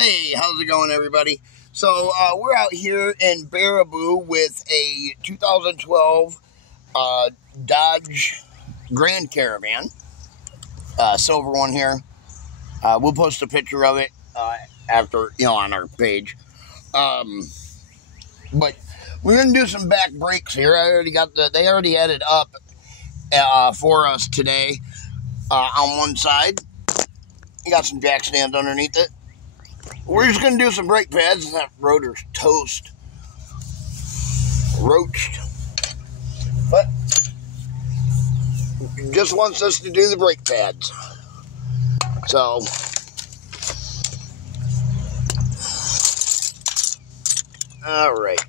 Hey, how's it going, everybody? So, we're out here in Baraboo with a 2012 Dodge Grand Caravan, silver one here. We'll post a picture of it after, on our page. But we're gonna do some back brakes here. They already had it up for us today on one side. You got some jack stands underneath it. We're just going to do some brake pads. That rotor's roached. But just wants us to do the brake pads. So, all right.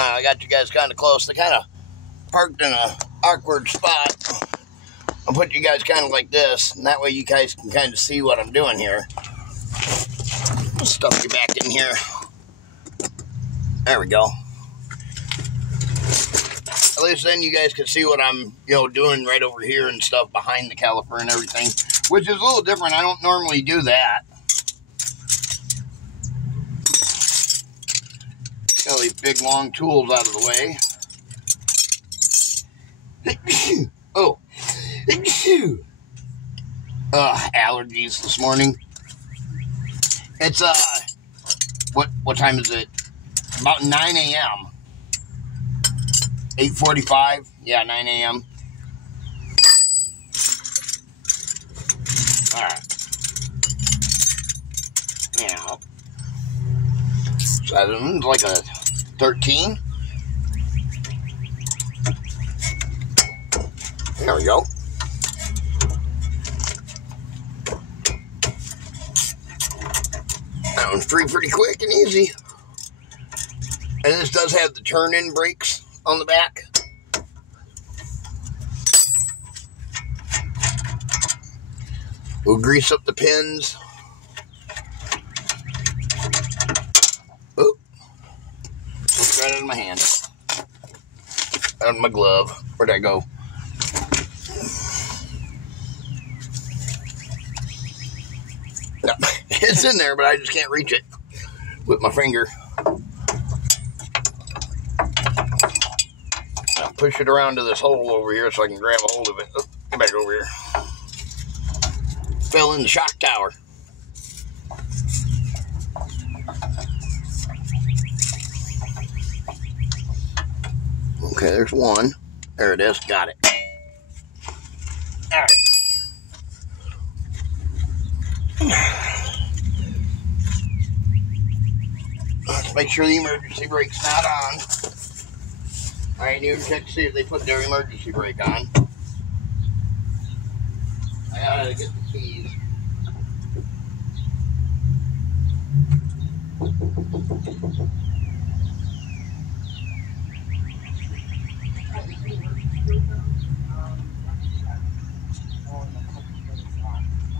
I got you guys kind of close. They kind of parked in a awkward spot. I'll put you guys kind of like this, and that way you guys can kind of see what I'm doing here. I'll stuff you back in here. There we go. At least then you guys can see what I'm, doing right over here and stuff behind the caliper and everything, which is a little different. I don't normally do that. Got these big long tools out of the way. Oh, allergies this morning. It's what time is it? About 9 a.m. 8:45. Yeah, 9 a.m. All right. Yeah. So it's like a 13. There we go. That one's free pretty quick and easy. And this does have the turn-in brakes on the back. We'll grease up the pins. Oop. Looks right out of my hand. Out of my glove. Where'd that go? No, it's in there, but I just can't reach it with my finger. I'll push it around to this hole over here so I can grab a hold of it. Oh, get back over here. Fell in the shock tower. Okay, there's one. There it is. Got it. All right. Let's make sure the emergency brake's not on. I need to check to see if they put their emergency brake on. I gotta get the keys.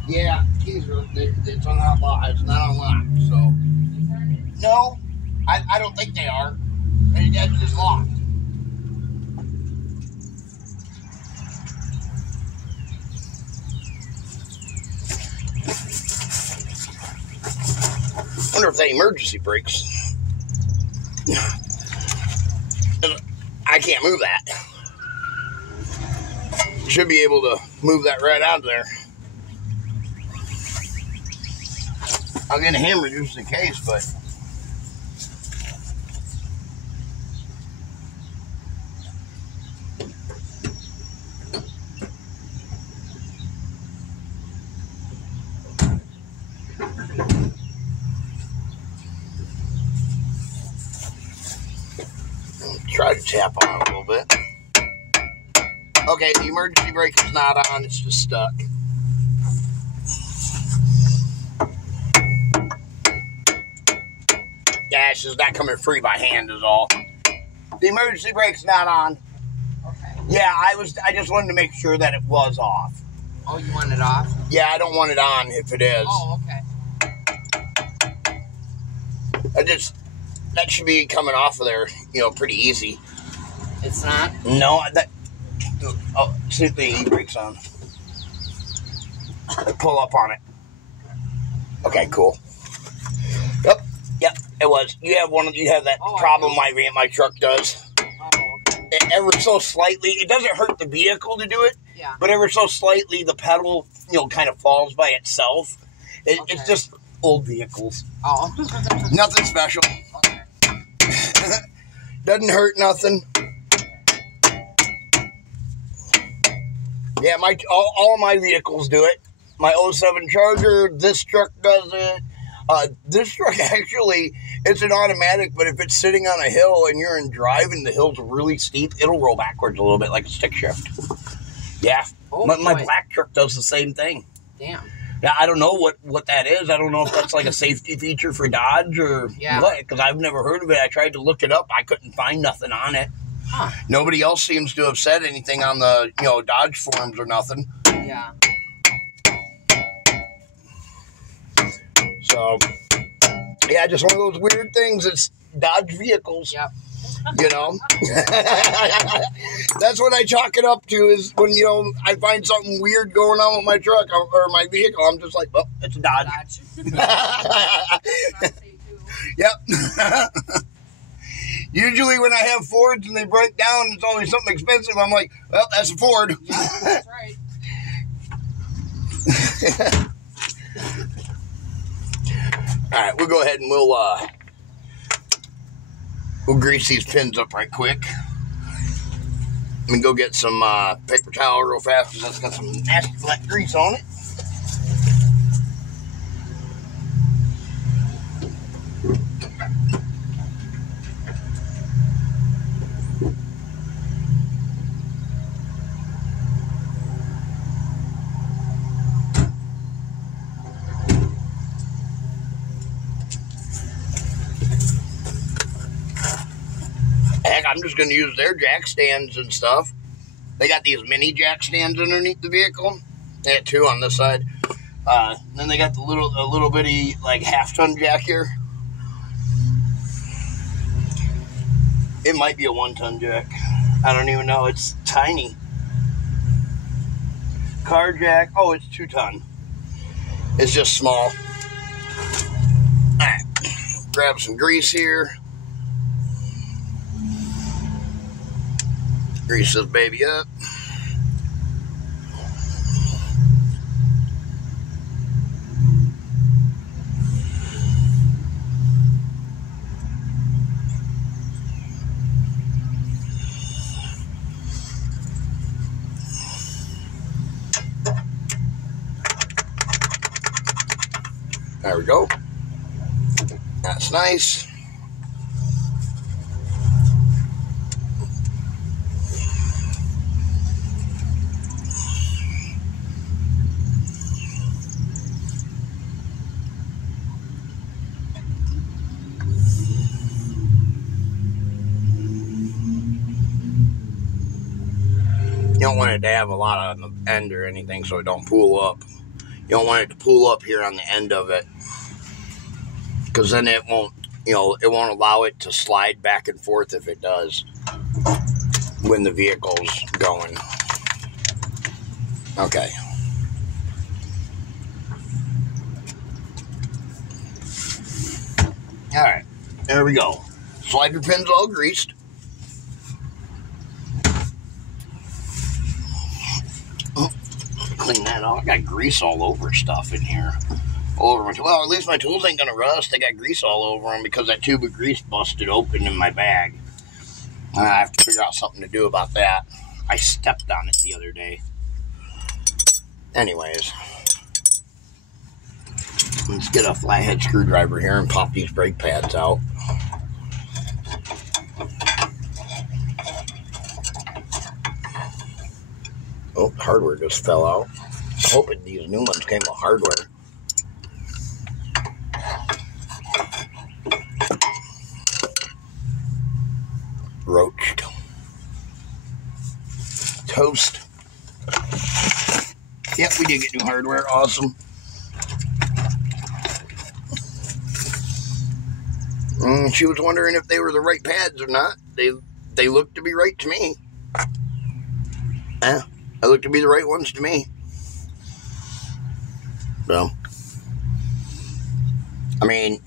Yeah, keys are, it's unlocked. It's not unlocked, so. No, I don't think they are. It's just locked. I wonder if that emergency brakes. I can't move that. Should be able to move that right out of there. I'll get a hammer just in case, but. Try to tap on it a little bit. Okay, the emergency brake is not on, it's just stuck. Yeah, it's just not coming free by hand is all. The emergency brake's not on. Okay. Yeah, I just wanted to make sure that it was off. Oh, you want it off? Yeah, I don't want it on if it is. Oh, okay. That should be coming off of there, pretty easy. It's not? No, that... Oh, see if the e-brake's on. Pull up on it. Okay, cool. Yep, it was. You have that problem my truck does. Oh, okay. Ever so slightly, it doesn't hurt the vehicle to do it, but ever so slightly, the pedal, kind of falls by itself. It's just old vehicles. Oh. Nothing special. Okay. Doesn't hurt nothing. Yeah, all of my vehicles do it. My 07 Charger, this truck does it. This truck actually, it's an automatic, but if it's sitting on a hill and you're in drive and the hill's really steep, it'll roll backwards a little bit like a stick shift. Yeah. Oh, my black truck does the same thing. Damn. Yeah, I don't know what that is. I don't know if that's like a safety feature for Dodge or what, because I've never heard of it. I tried to look it up. I couldn't find nothing on it. Huh. Nobody else seems to have said anything on the, Dodge forums or nothing. Yeah. So, yeah, just one of those weird things. It's Dodge vehicles. Yep. That's what I chalk it up to is when, I find something weird going on with my truck or my vehicle. I'm just like, well, it's a Dodge. Yep. Usually when I have Fords and they break down and it's always something expensive, I'm like, well, that's a Ford. That's right. All right, we'll go ahead and we'll grease these pins up right quick. Let me go get some paper towel real fast because that's got some nasty black grease on it. Heck, I'm just going to use their jack stands and stuff. They got these mini jack stands underneath the vehicle. They had two on this side. Then they got the little bitty, like, half-ton jack here. It might be a 1-ton jack. I don't even know. It's tiny. Car jack. Oh, it's 2-ton. It's just small. All right. Grab some grease here. Grease this baby up. There we go. That's nice. You don't want it to have a lot on the end or anything so it don't pool up. You don't want it to pool up here on the end of it, because then it won't, it won't allow it to slide back and forth if it does when the vehicle's going. Okay. All right, there we go. Slider pin's all greased. Clean that off. I got grease all over stuff in here. All over my tools. Well, at least my tools ain't gonna rust. I got grease all over them because that tube of grease busted open in my bag. I have to figure out something to do about that. I stepped on it the other day. Anyways, let's get a flathead screwdriver here and pop these brake pads out. Oh, hardware just fell out. I'm hoping these new ones came with hardware. Roached. Toast. Yep, we did get new hardware. Awesome. She was wondering if they were the right pads or not. They they look to be right to me. Yeah, they look to be the right ones to me. So, I mean,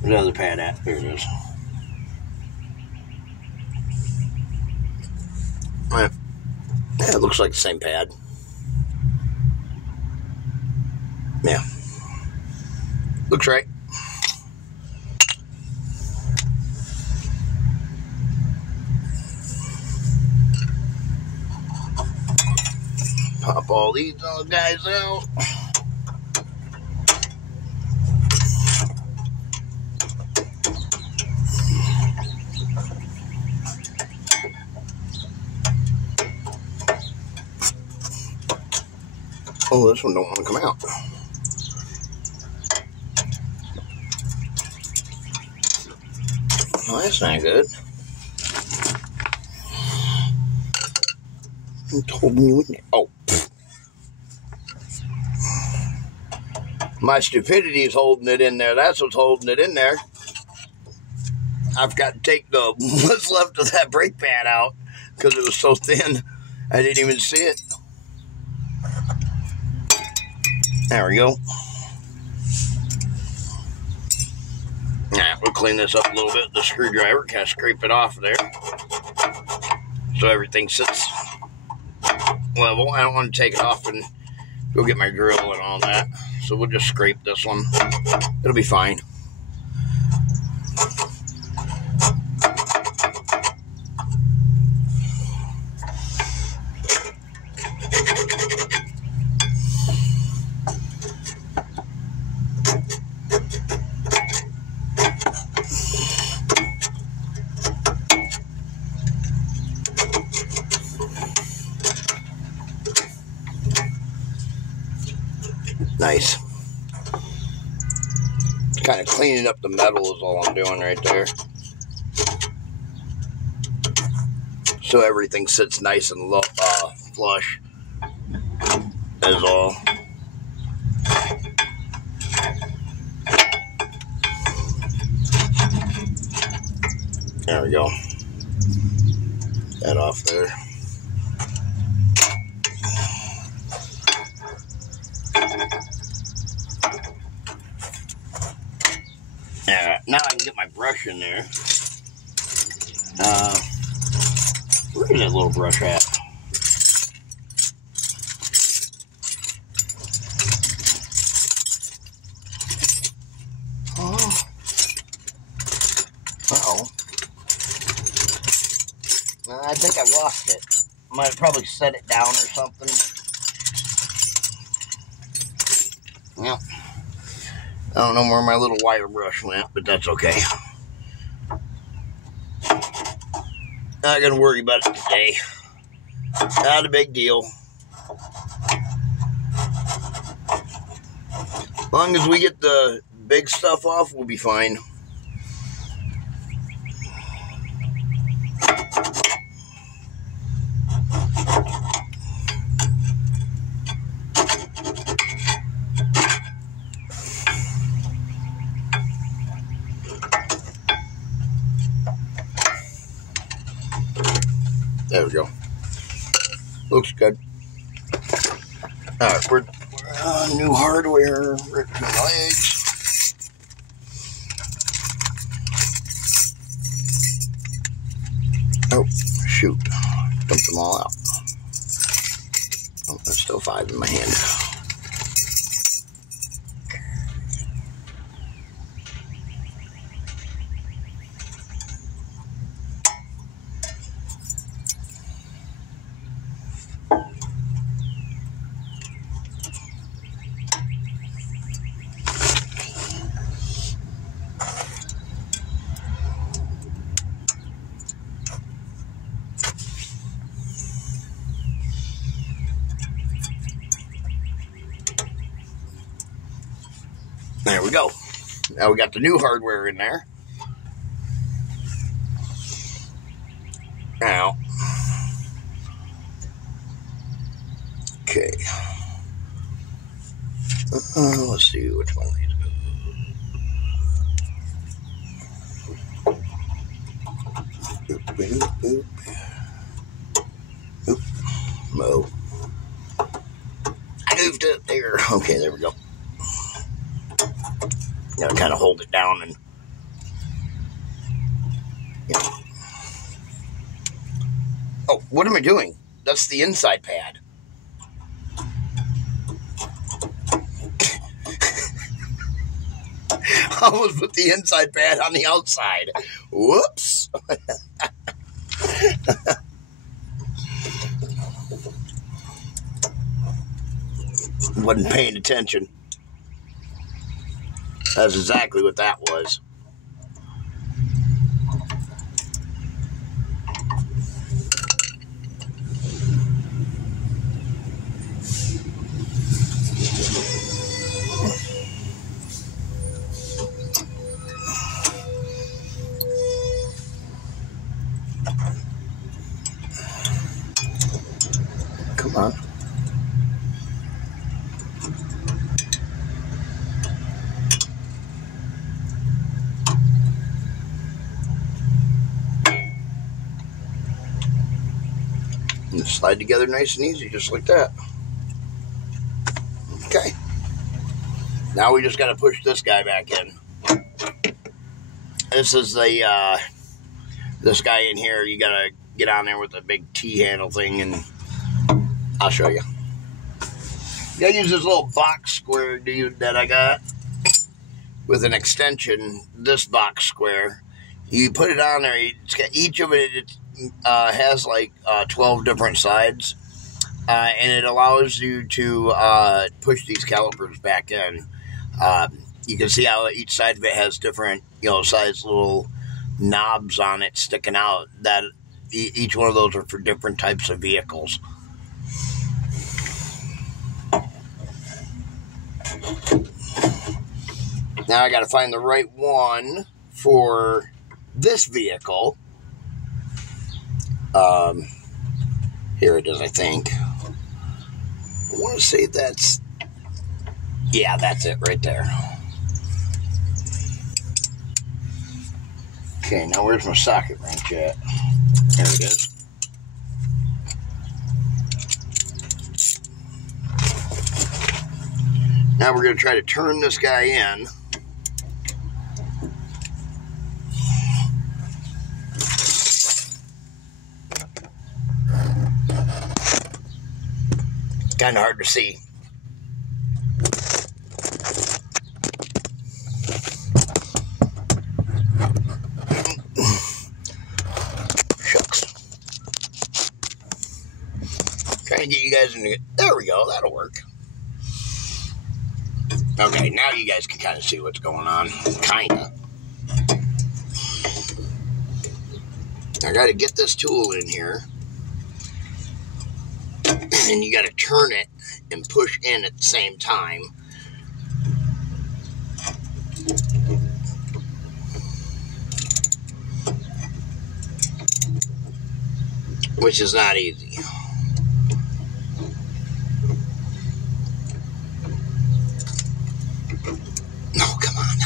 where's the other pad at? There it is. Yeah, it looks like the same pad. Yeah. Looks right. Pop all these little guys out. Oh, this one don't want to come out. Well, that's not good. I'm holding you in there. Oh. My stupidity is holding it in there. That's what's holding it in there. I've got to take the what's left of that brake pad out because it was so thin. I didn't even see it. There we go. Alright, we'll clean this up a little bit with the screwdriver. Kind of scrape it off there. So everything sits level. I don't want to take it off and go get my grill and all that. So we'll just scrape this one. It'll be fine. Nice. Kind of cleaning up the metal is all I'm doing right there. So everything sits nice and low, flush. Is all. There we go. That off there. Now I can get my brush in there. Where's that little brush at? Oh. Uh-oh. I think I lost it. Might have probably set it down or something. Yep. I don't know where my little wire brush went, but that's okay. Not gonna worry about it today. Not a big deal. As long as we get the big stuff off, we'll be fine. There we go. Looks good. Alright, we're on new hardware. Ripped my legs. Oh, shoot. Dumped them all out. Oh, there's still 5 in my hand. There we go. Now we got the new hardware in there. Now. Okay. Let's see which one we do. Oop. Mo. I moved up there. Okay, there we go. Gotta kind of hold it down and. Yeah. Oh, what am I doing? That's the inside pad. I almost put the inside pad on the outside. Whoops. Wasn't paying attention. That's exactly what that was. Come on. And slide together nice and easy, just like that. Okay. Now we just got to push this guy back in. This is the, this guy in here, you got to get on there with a big T-handle thing, and I'll show you. You got to use this little box square dude that I got with an extension, this box square. You put it on there, it's got, each of it has like 12 different sides, and it allows you to push these calipers back in. You can see how each side of it has different, size little knobs on it sticking out. That each one of those are for different types of vehicles. Now I got to find the right one for this vehicle. Here it is, I think. I want to say that's, yeah, that's it right there. Okay, now where's my socket wrench at? There it is. Now we're going to try to turn this guy in. Kind of hard to see. Shucks. Trying to get you guys into it. There we go. That'll work. Okay, now you guys can kind of see what's going on. Kinda. I got to get this tool in here. And you got to turn it and push in at the same time. Which is not easy. Oh, come on.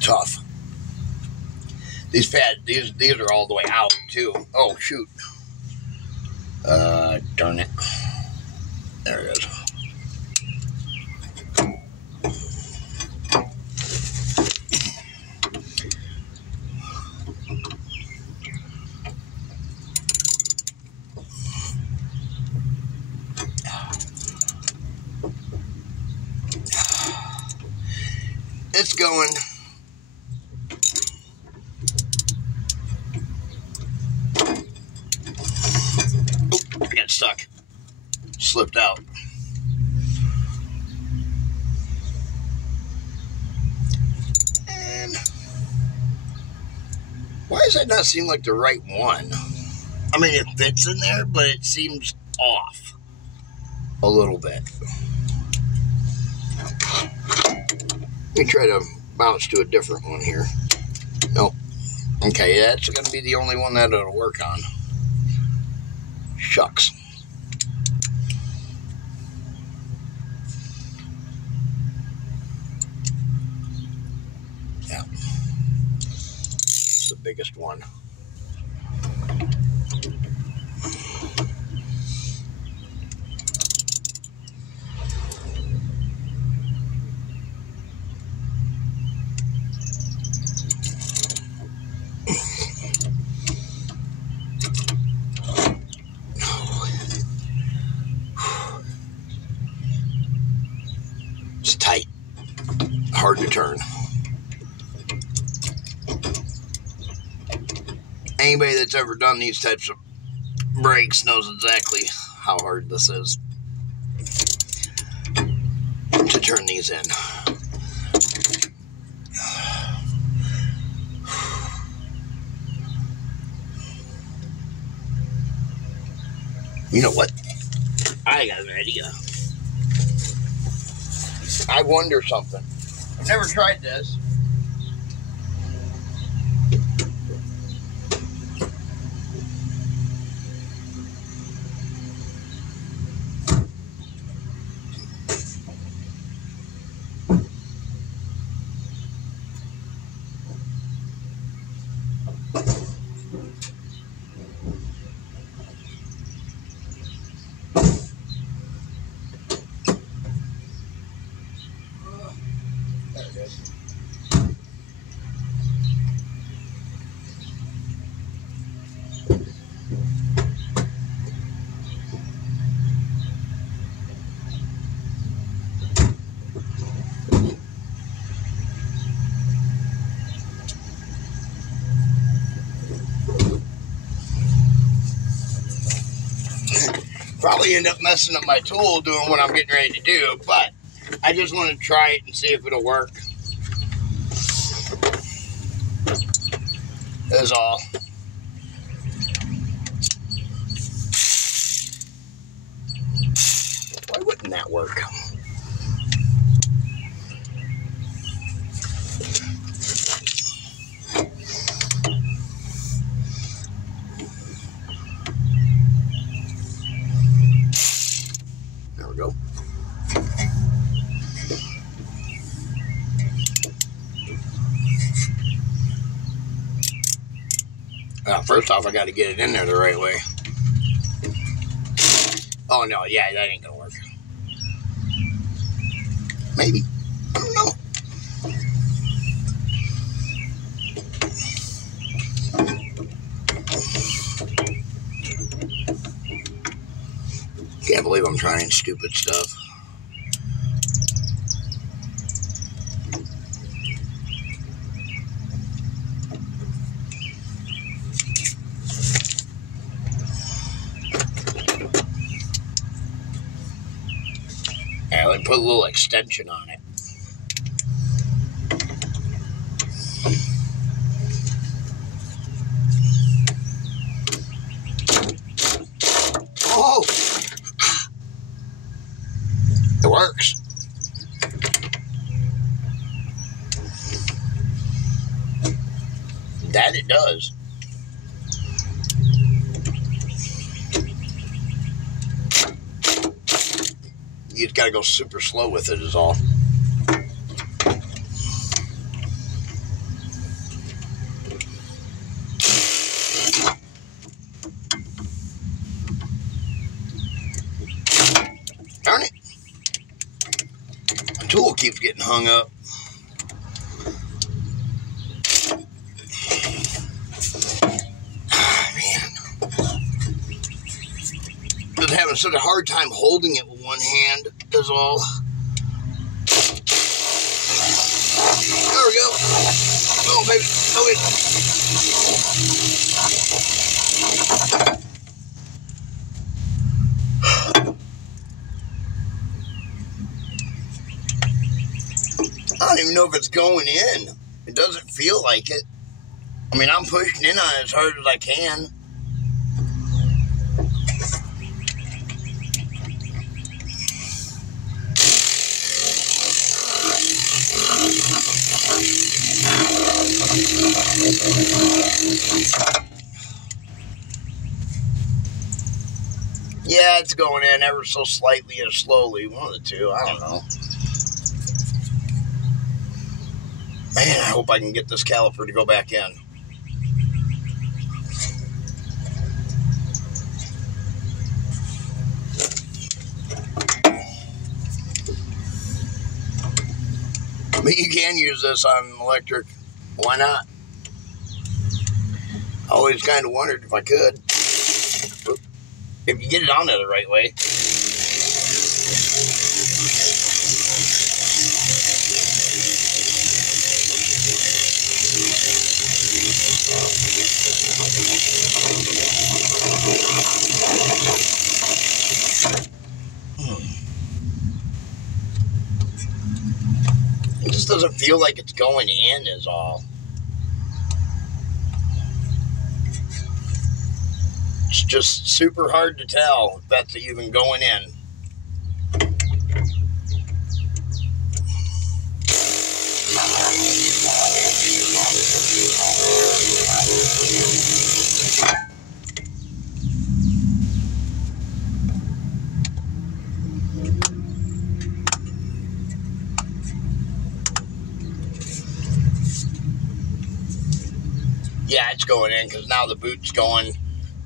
Tough. These are all the way out too. Oh shoot. Darn it. There it is. It's going. Oh, I got stuck. Slipped out. And why does that not seem like the right one? I mean, it fits in there, but it seems off a little bit. Let me try to bounce to a different one here. Nope. Okay, that's going to be the only one that it'll work on. Shucks. Yeah. It's the biggest one. It's tight. Hard to turn. Anybody that's ever done these types of brakes knows exactly how hard this is to turn these in. You know what? I got an idea. I wonder something. I've never tried this. There it is. Probably end up messing up my tool doing what I'm getting ready to do, but I just want to try it and see if it'll work. That's all. Why wouldn't that work? There we go. First off, I got to get it in there the right way. Oh, no, yeah, that ain't going to work. Maybe. I don't know. Can't believe I'm trying stupid stuff. Yeah, let me put a little extension on it. Oh! It works. That it does. You just gotta go super slow with it is all. Darn it. My tool keeps getting hung up. Just having such a hard time holding it with one hand is all. There we go. Oh, baby. I don't even know if it's going in. It doesn't feel like it. I mean, I'm pushing in on it as hard as I can. Yeah, it's going in ever so slightly or slowly. One of the two. I don't know. Man, I hope I can get this caliper to go back in. But you can use this on electric. Why not? I always kind of wondered if I could. If you get it on there the right way. It just doesn't feel like it's going in is all. It's just super hard to tell if that's even going in. Yeah, it's going in because now the boot's going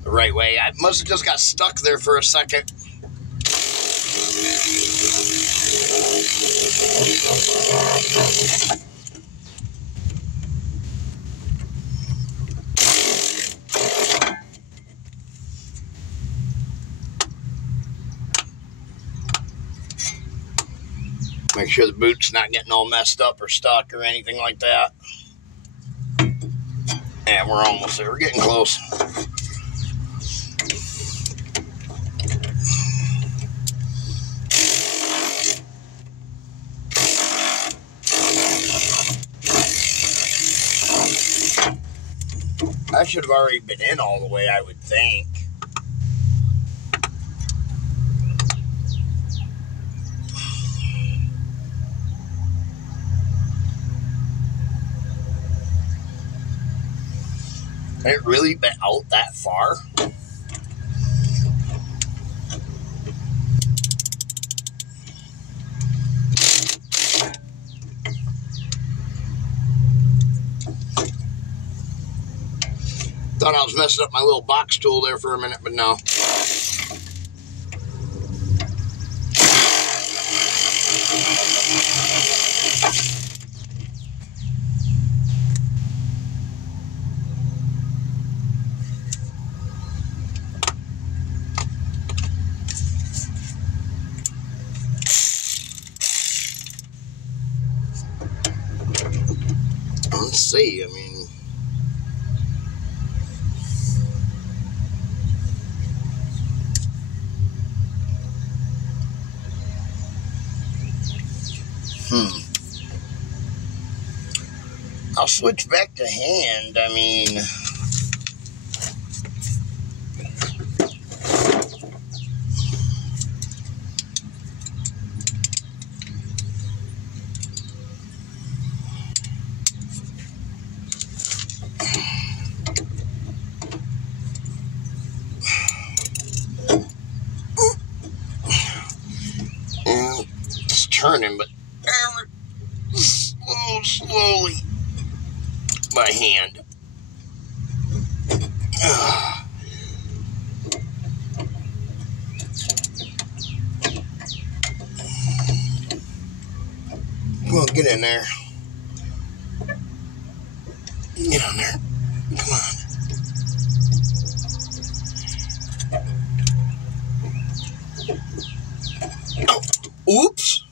the right way. I must have just got stuck there for a second. Make sure the boot's not getting all messed up or stuck or anything like that. And we're almost there. We're getting close. I should have already been in all the way, I would think. It really been out that far? Thought I was messing up my little box tool there for a minute, but no. Let's see, I mean... I'll switch back to hand, I mean... It's turning, but ever slowly by hand. Come on, get in there. Get on there. Come on. Oh, oops.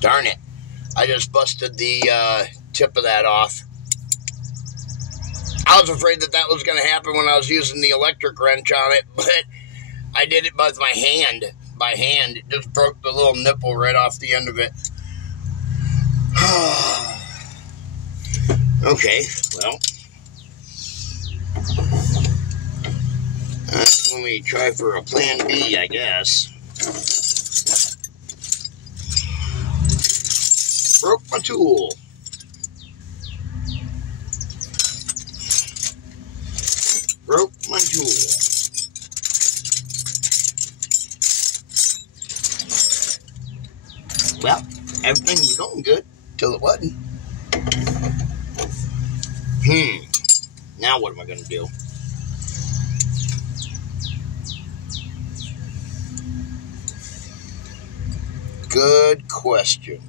Darn it. I just busted the tip of that off. I was afraid that that was going to happen when I was using the electric wrench on it, but I did it with my hand. By hand. It just broke the little nipple right off the end of it. Okay, well. Let me try for a plan B, I guess. Broke my tool. Broke my tool. Well, everything was going good till it wasn't. Now what am I going to do? Good question.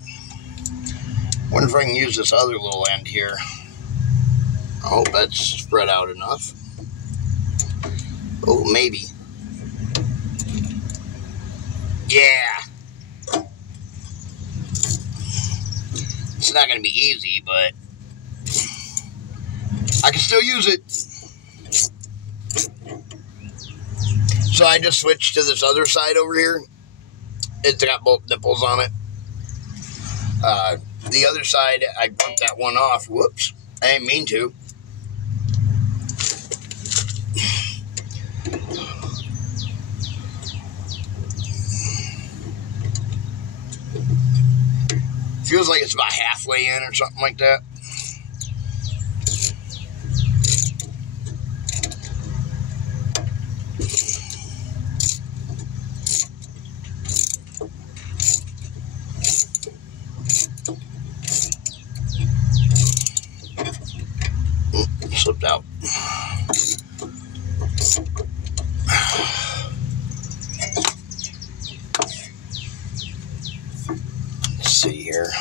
Wonder if I can use this other little end here. I hope that's spread out enough. Oh, maybe. Yeah. It's not going to be easy, but I can still use it. So I just switched to this other side over here. It's got both nipples on it. The other side, I broke that one off. Whoops. I didn't mean to. Feels like it's about halfway in or something like that. Slipped out. Let's see here.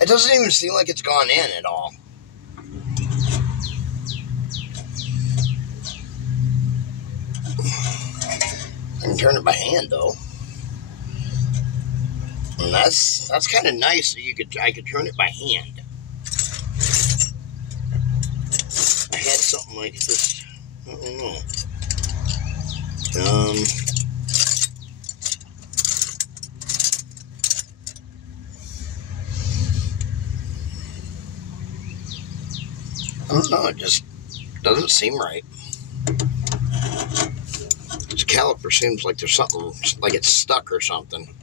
It doesn't even seem like it's gone in at all. I can turn it by hand though. And that's kind of nice that I could turn it by hand. I had something like this. I don't know. I don't know, it just doesn't seem right. This caliper seems like there's something, like it's stuck or something.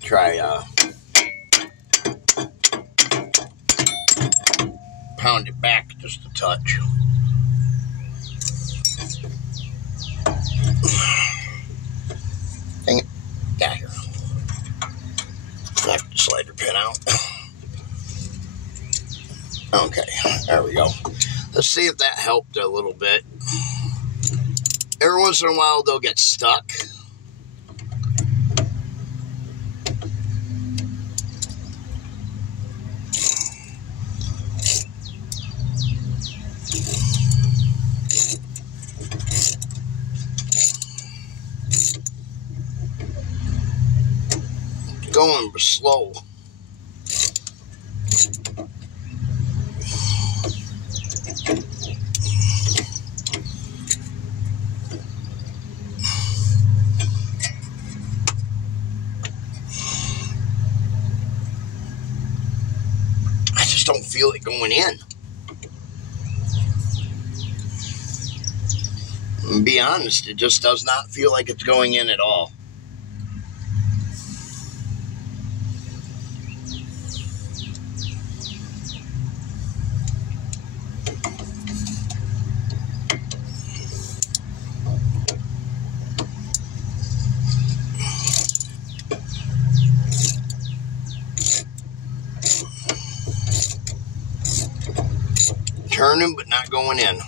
Try pound it back just a touch. Dang it. Got here. Knock the slider pin out. Okay, there we go. Let's see if that helped a little bit. Every once in a while they'll get stuck. Going slow. I just don't feel it going in. To be honest, it just does not feel like it's going in at all. Turning, but not going in.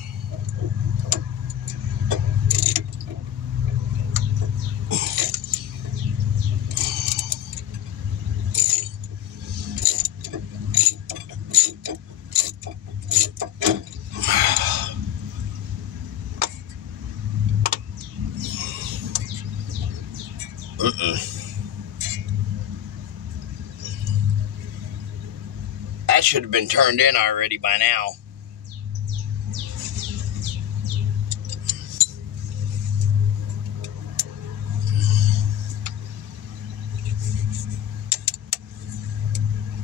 That should have been turned in already by now.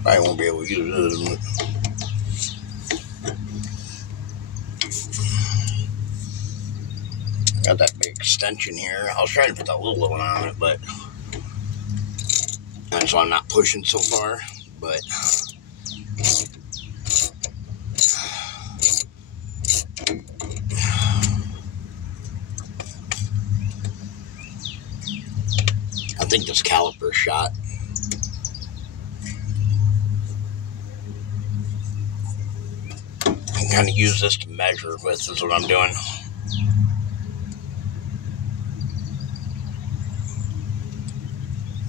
I won't be able to use it. Got that big extension here. I was trying to put that little one on it, but and so I'm not pushing so far, but I think this caliper shot. I can kind of use this to measure with, is what I'm doing.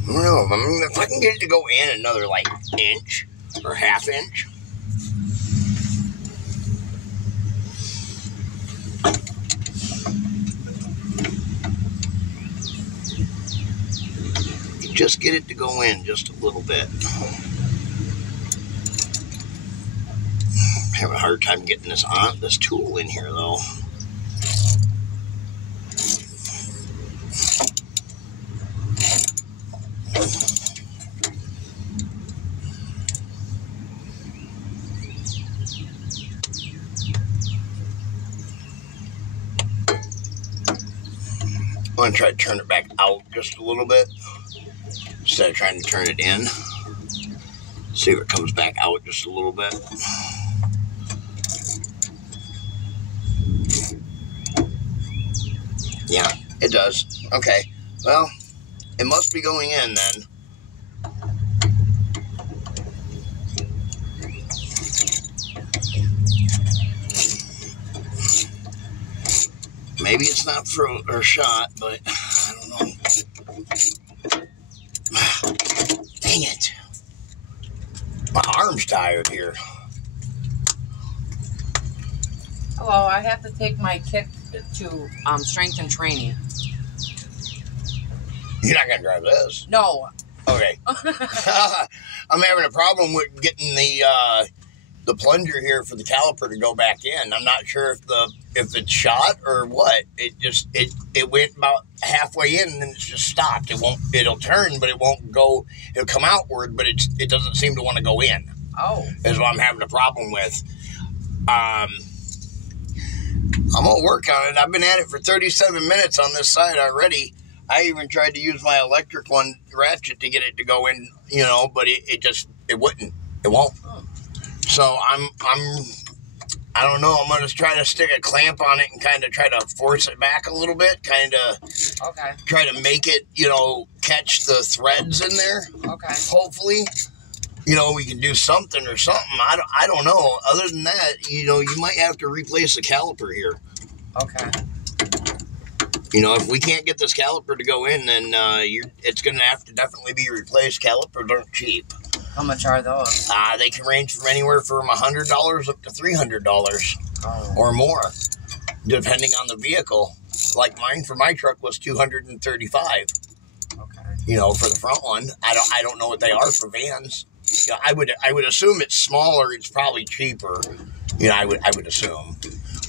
I don't know. I mean, if I can get it to go in another, like, inch or half inch. Just get it to go in just a little bit. I'm having a hard time getting this tool in here, though. I'm going to try to turn it back out just a little bit instead of trying to turn it in. See if it comes back out just a little bit. Yeah, it does. Okay, well, it must be going in then. Maybe it's not froze or shot, but I don't know. Dang it. My arm's tired here. Hello, I have to take my kit to strength and training. You're not going to drive this? No. Okay. I'm having a problem with getting the plunger here for the caliper to go back in. I'm not sure if it's shot or what. It went about halfway in and then it's just stopped. It'll turn, but it won't go. It'll come outward, but it doesn't seem to want to go in. Oh. Is what I'm having a problem with. I'm gonna work on it. I've been at it for 37 minutes on this side already. I even tried to use my electric ratchet to get it to go in, but it wouldn't. It won't. Oh. So I don't know. I'm going to try to stick a clamp on it and kind of try to force it back a little bit. Kind of try to make it, catch the threads in there. Okay. Hopefully, we can do something or something. I don't know. Other than that, you might have to replace the caliper here. Okay. If we can't get this caliper to go in, then it's going to have to definitely be replaced. Calipers aren't cheap. How much are those? They can range from anywhere from $100 up to $300 or more, depending on the vehicle. Like mine for my truck was $235. Okay. For the front one. I don't know what they are for vans. I would assume it's smaller. It's probably cheaper. I would assume.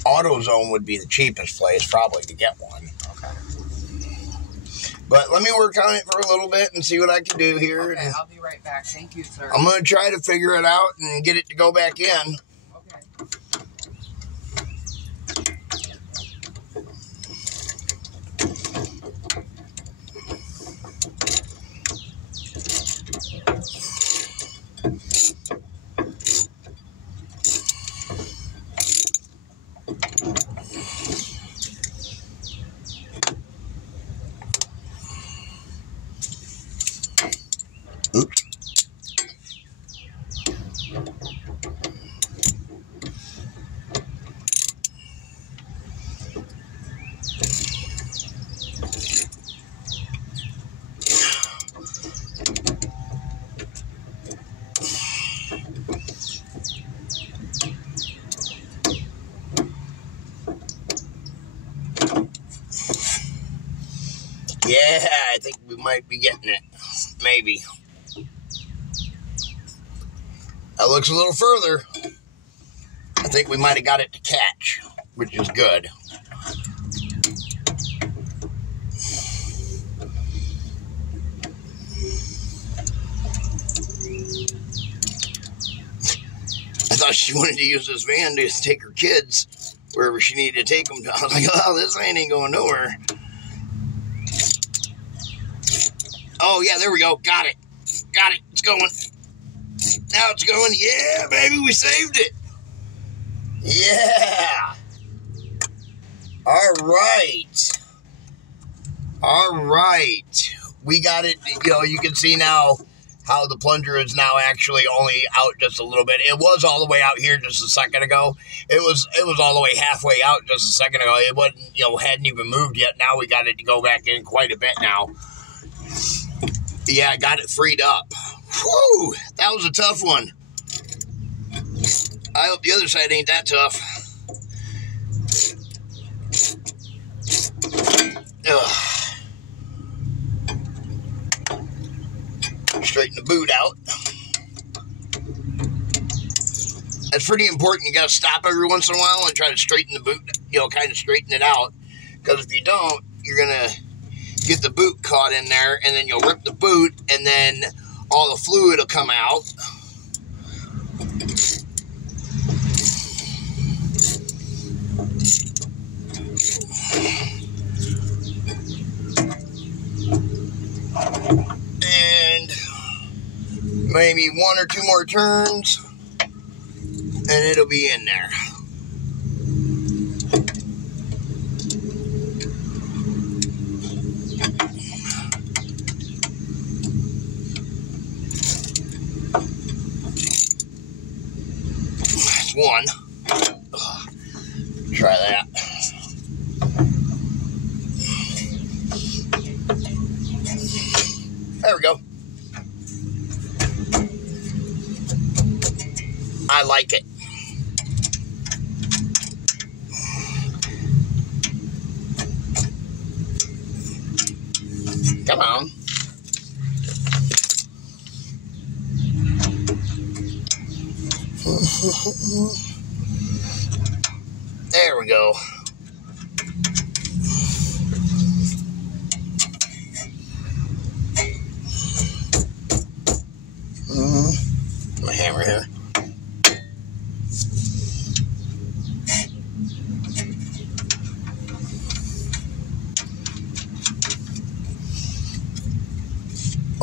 AutoZone would be the cheapest place probably to get one. Okay. But let me work on it for a little bit and see what I can do here. Okay, I'll be right back. Thank you, sir. I'm going to try to figure it out and get it to go back in. Okay. Oops. Yeah, I think we might be getting it. Maybe. That looks a little further. I think we might have got it to catch, which is good. I thought she wanted to use this van to take her kids wherever she needed to take them. I was like, oh, this van ain't going nowhere. Oh, yeah, there we go. Got it. Got it. It's going. Now it's going. Yeah, baby, we saved it. Yeah. All right. All right. We got it. You know, you can see now how the plunger is now actually only out just a little bit. It was all the way out here just a second ago. It was all the way halfway out just a second ago. It wasn't, you know, hadn't even moved yet. Now we got it to go back in quite a bit now. Yeah, I got it freed up. Whew, that was a tough one. I hope the other side ain't that tough. Ugh. Straighten the boot out. That's pretty important. You got to stop every once in a while and try to straighten the boot, you know, kind of straighten it out. Because if you don't, you're going to get the boot caught in there, and then you'll rip the boot, and then all the fluid will come out. And maybe one or two more turns, and it'll be in there. That's one. Try that. There we go. I like it. Come on. There we go. My hammer here.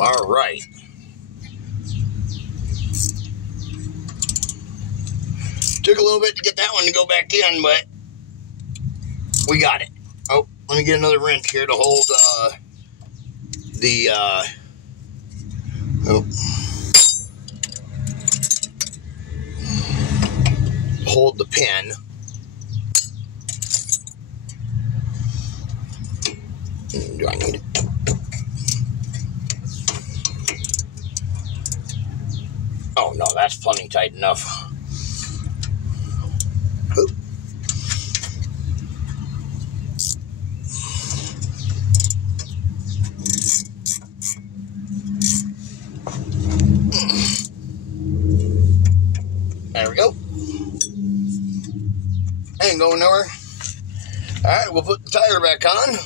All right. Took a little bit to get that one to go back in, but we got it. Oh, let me get another wrench here to hold hold the pin. Do I need it? Oh no, that's plenty tight enough. Oop. There we go. Ain't going nowhere. Alright, we'll put the tire back on.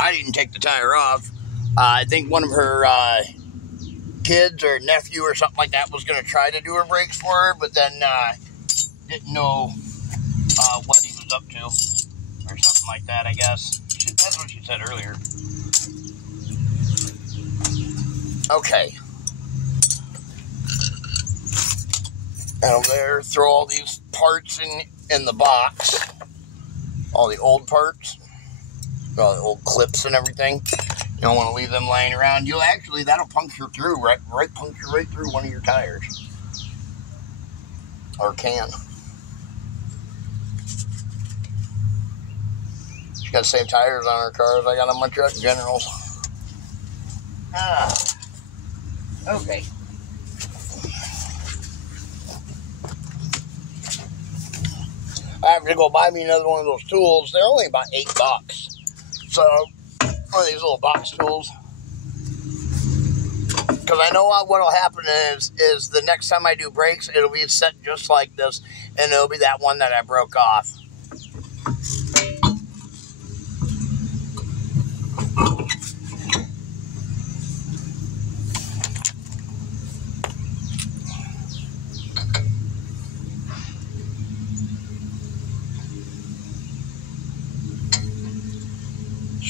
I didn't take the tire off. I think one of her kids or nephew or something like that was going to try to do her brakes for her, but then didn't know what he was up to or something like that, I guess. That's what she said earlier. Okay. And over there, throw all these parts in the box. All the old parts. All the old clips and everything. You don't want to leave them laying around. You'll actually, that'll puncture through, puncture right through one of your tires. Or can. She's got the same tires on her car as I got on my truck, Generals. Okay. I have to go buy me another one of those tools. They're only about $8. So, one of these little box tools. Because I know what will happen is the next time I do brakes, it'll be set just like this, and it'll be that one that I broke off.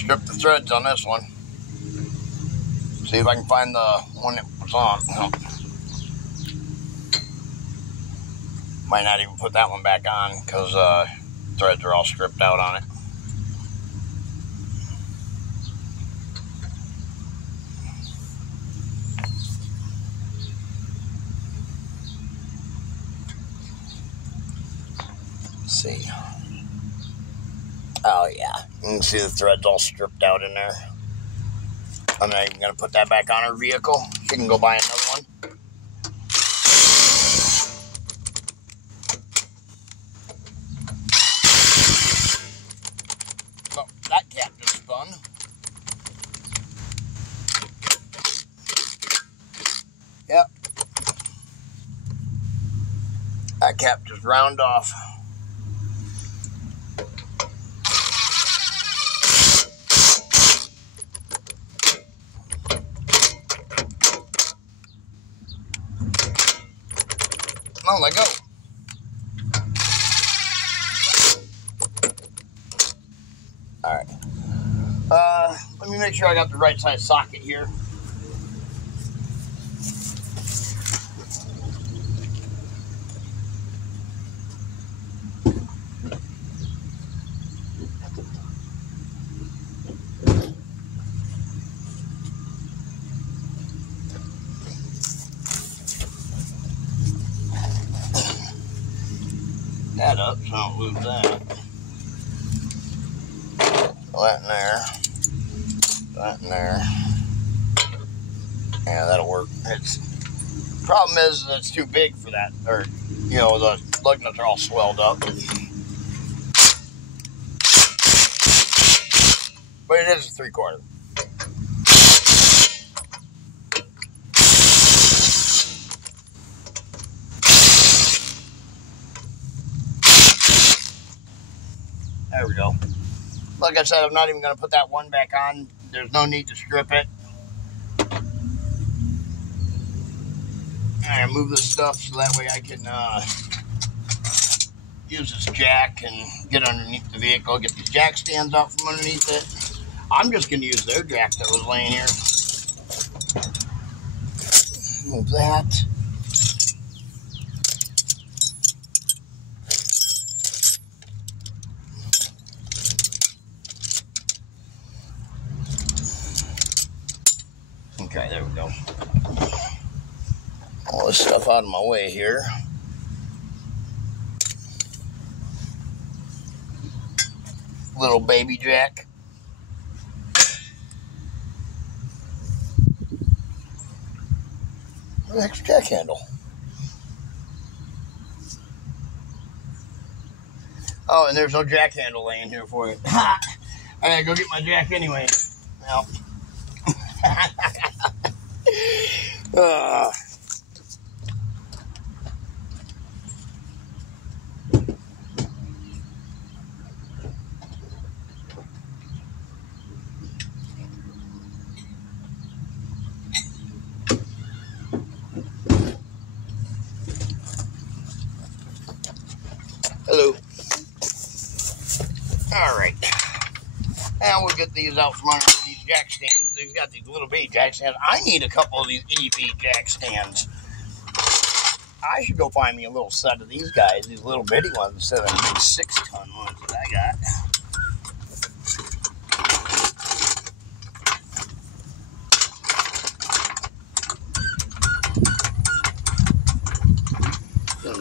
strip the threads on this one. See if I can find the one that was on. Well, might not even put that one back on because threads are all stripped out on it. Let's see. Oh yeah, you can see the threads all stripped out in there. I'm not even going to put that back on her vehicle. She can go buy another one. Oh, that cap just spun. Yep. That cap just round off. Oh, let go. Alright. Let me make sure I got the right size socket here. That up so I don't lose that. Throw that in there. That in there. Yeah, that'll work. Problem is that it's too big for that, or you know, the lug nuts are all swelled up. But it is a 3/4. There we go. Like I said, I'm not even going to put that one back on. There's no need to strip it. And move this stuff so that way I can use this jack and get underneath the vehicle, get these jack stands out from underneath it. I'm just going to use their jack that was laying here. Move that. Okay, there we go. All this stuff out of my way here. Little baby jack. Where the heck's the jack handle? Oh, and there's no jack handle laying here for it. I gotta go get my jack anyway. Well. Hello. All right. And we'll get these out from under these jack stands. They've got these little bitty jack stands. I need a couple of these EV jack stands. I should go find me a little set of these guys, these little bitty ones, instead of the big 6-ton ones that I got.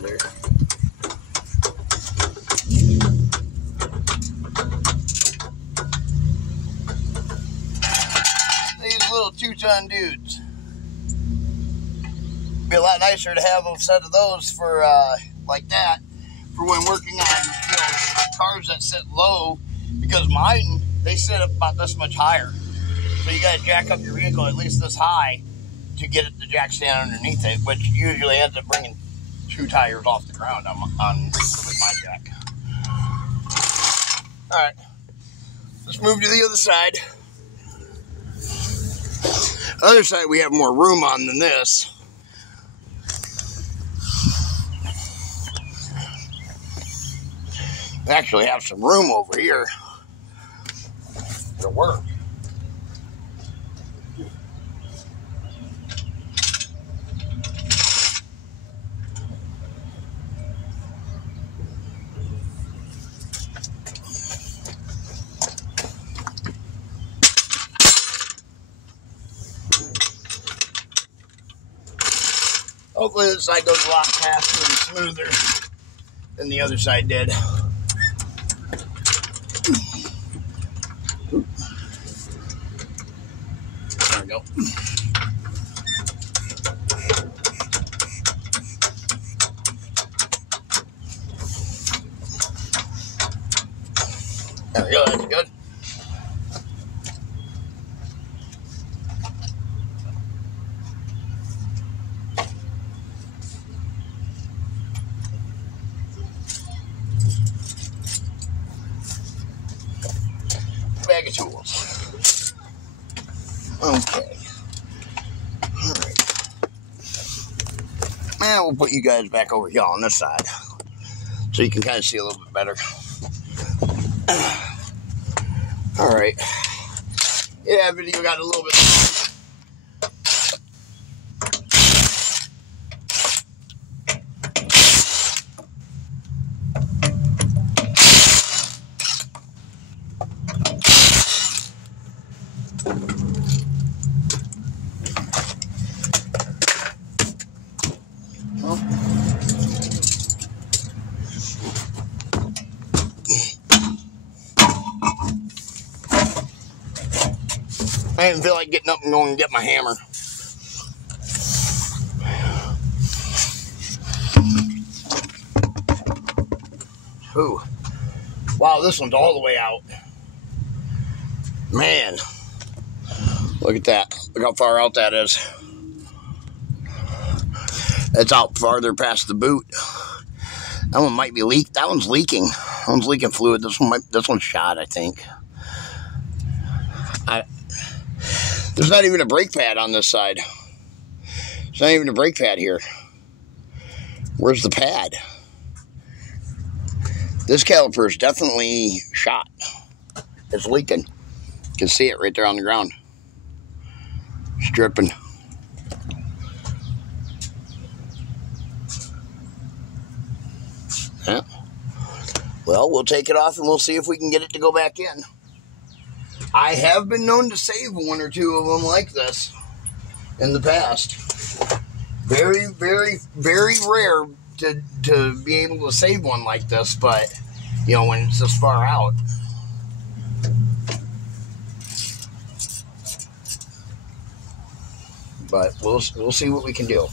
There. These little 2-ton dudes. Be a lot nicer to have a set of those for like that for when working on cars that sit low, because mine, they sit about this much higher, so you got to jack up your vehicle at least this high to get the jack stand underneath it, which usually ends up bringing 2 tires off the ground on with my jack. All right, let's move to the other side. Other side we have more room on than this. We actually have some room over here. It'll work. Hopefully this side goes a lot faster and smoother than the other side did. There we go. There we go, that's good. Bag of tools. Okay. Alright. And we'll put you guys back over here on this side so you can kind of see a little bit better. Alright. Yeah, video got a little bit. I didn't feel like getting up and going and get my hammer. Ooh. Wow, this one's all the way out. Man. Look at that. Look how far out that is. It's out farther past the boot. That one might be leaked. That one's leaking. That one's leaking fluid. This one's shot, I think. There's not even a brake pad on this side. There's not even a brake pad here. Where's the pad? This caliper is definitely shot. It's leaking. You can see it right there on the ground. It's dripping. Yeah. Well, we'll take it off and we'll see if we can get it to go back in. I have been known to save one or two of them like this in the past. Very, very, very rare to be able to save one like this, but, you know, when it's this far out. But we'll see what we can do.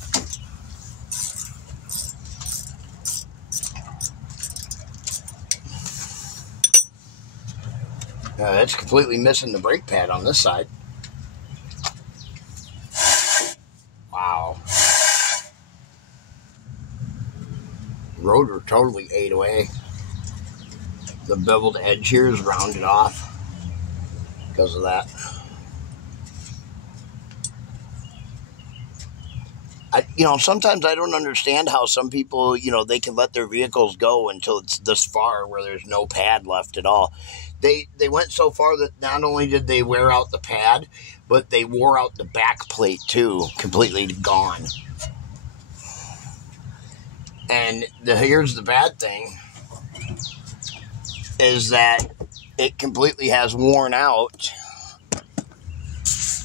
That's completely missing the brake pad on this side. Wow. Rotor totally ate away. The beveled edge here is rounded off because of that. Sometimes I don't understand how some people, they can let their vehicles go until it's this far where there's no pad left at all. They went so far that not only did they wear out the pad, but they wore out the back plate too, completely gone. And here's the bad thing, is that it completely has worn out.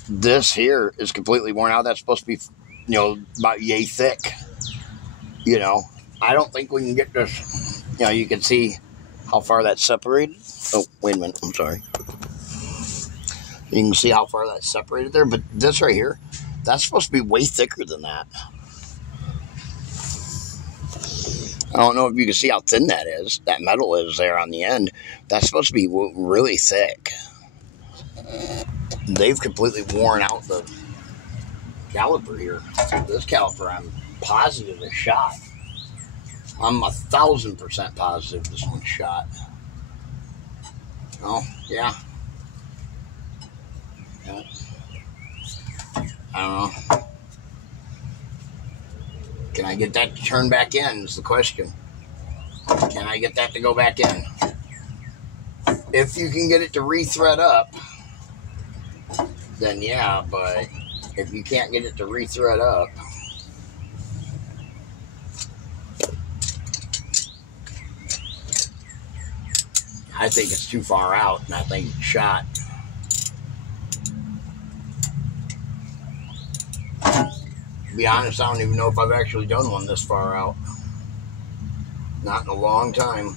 This here is completely worn out. That's supposed to be, about yay thick. I don't think we can get this. You can see how far that's separated. Oh, wait a minute. I'm sorry. You can see how far that's separated there. But this right here, that's supposed to be way thicker than that. I don't know if you can see how thin that is. That metal is there on the end. That's supposed to be really thick. They've completely worn out the caliper here. This caliper, I'm positive is shot. I'm 1,000% positive this one's shot. Oh, yeah. I don't know. Can I get that to turn back in is the question. Can I get that to go back in? If you can get it to re-thread up, then yeah, but if you can't get it to re-thread up, I think it's too far out, and I think it's shot. To be honest, I don't even know if I've actually done one this far out. Not in a long time.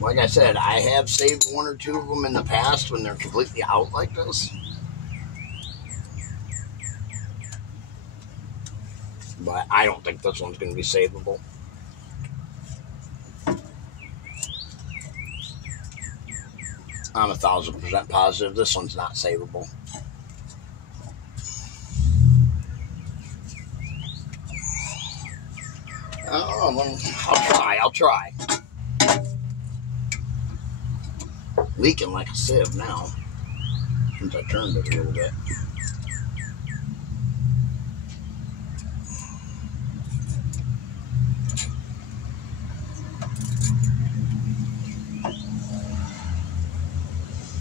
Like I said, I have saved one or two of them in the past when they're completely out like this. But I don't think this one's going to be savable. I'm 1,000% positive this one's not savable. I'll try. Leaking like a sieve now, since I turned it a little bit.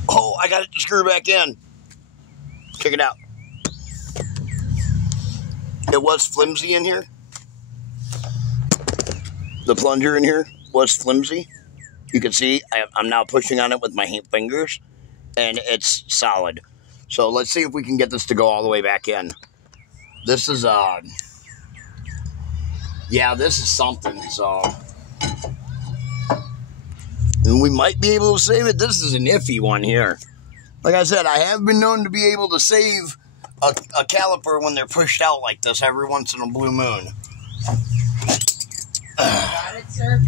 Oh, I got it to screw back in. Check it out. It was flimsy in here. The plunger in here was flimsy. You can see I'm now pushing on it with my fingers, and it's solid. So let's see if we can get this to go all the way back in. This is, yeah, this is something, so. And we might be able to save it. This is an iffy one here. Like I said, I have been known to be able to save a caliper when they're pushed out like this every once in a blue moon. You got it, sir?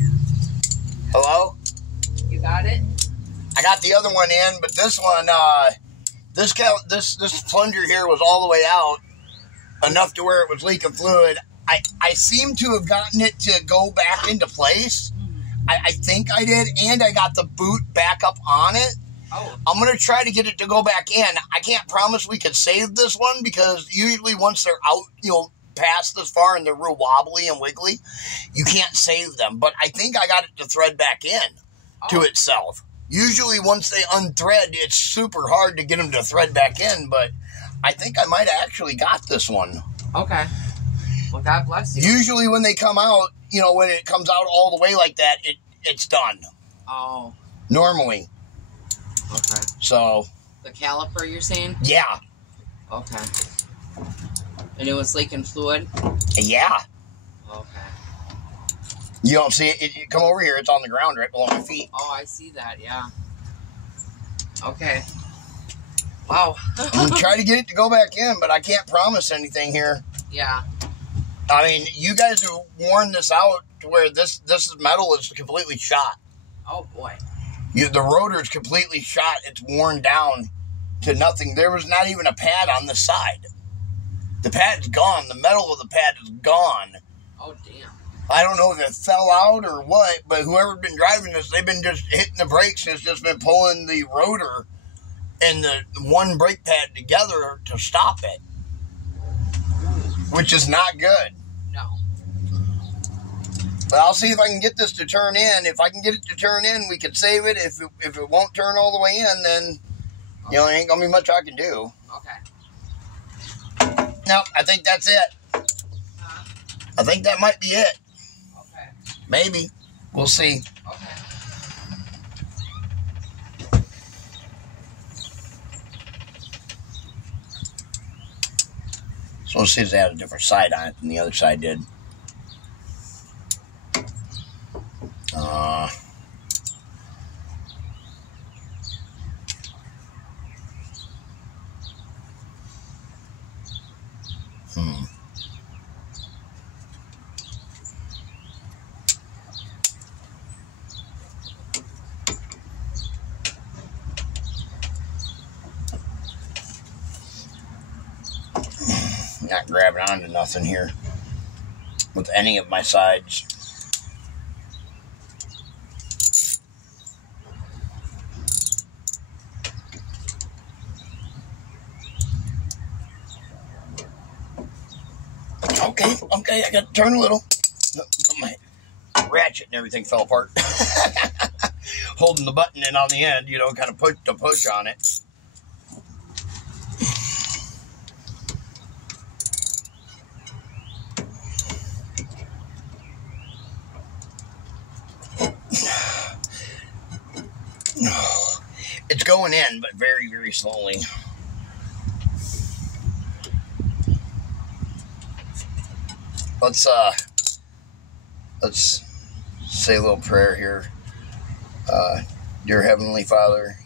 Hello? You got it? I got the other one in, but this one, this plunger here was all the way out, enough to where it was leaking fluid. I seem to have gotten it to go back into place. I think I did, and I got the boot back up on it. Oh. I'm going to try to get it to go back in. I can't promise we could save this one, because usually once they're out, you know, past this far and they're real wobbly and wiggly, you can't save them. But I think I got it to thread back in to itself. Usually once they unthread, it's super hard to get them to thread back in, but I think I might have actually got this one. Okay. Well, God bless you. Usually when they come out, you know, when it comes out all the way like that, it's done. Oh. Normally. Okay. So. The caliper, you're saying? Yeah. Okay. And it was leaking fluid? Yeah. Okay. You don't see it? Come over here. It's on the ground right below my feet. Oh, I see that. Yeah. Okay. Wow. I'm gonna try to get it to go back in, but I can't promise anything here. Yeah. I mean, you guys have worn this out to where this metal is completely shot. Oh, boy. The rotor is completely shot. It's worn down to nothing. There was not even a pad on the side. The pad's gone. The metal of the pad is gone. Oh, damn. I don't know if it fell out or what, but whoever's been driving this, they've been just hitting the brakes and it's just been pulling the rotor and the one brake pad together to stop it, which is not good. No. But I'll see if I can get this to turn in. If I can get it to turn in, we can save it. If it won't turn all the way in, then, you know, there ain't going to be much I can do. Okay. No, I think that's it. I think that might be it. Okay. Maybe. We'll see. Okay. So we'll see if they had a different side on it than the other side did. Not grabbing onto nothing here with any of my sides. Okay, I got to turn a little. Put my ratchet and everything fell apart. Holding the button in on the end, you know, kind of push on it. It's going in, but very, very slowly. Let's say a little prayer here. Dear Heavenly Father,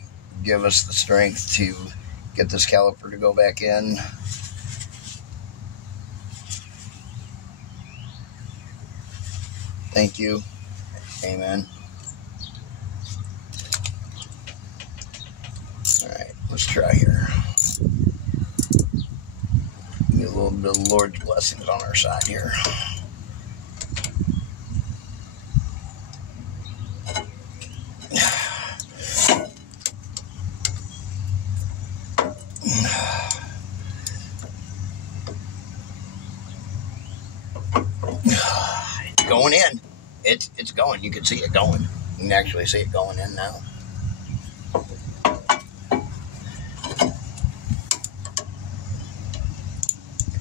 give us the strength to get this caliper to go back in. Thank you. Amen. Alright, let's try here. Get a little bit of the Lord's blessings on our side here. It's going in. It's going. You can see it going. You can actually see it going in now.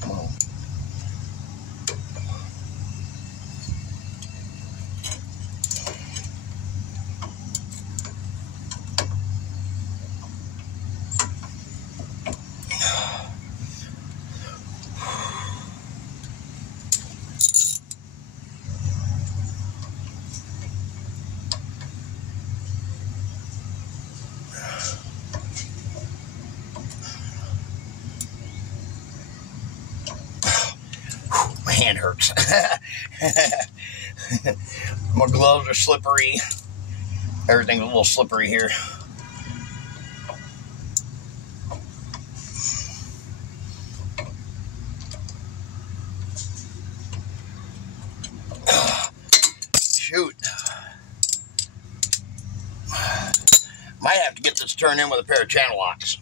Come on. My hand hurts. My gloves are slippery. Everything's a little slippery here. Shoot. Might have to get this turned in with a pair of channel locks.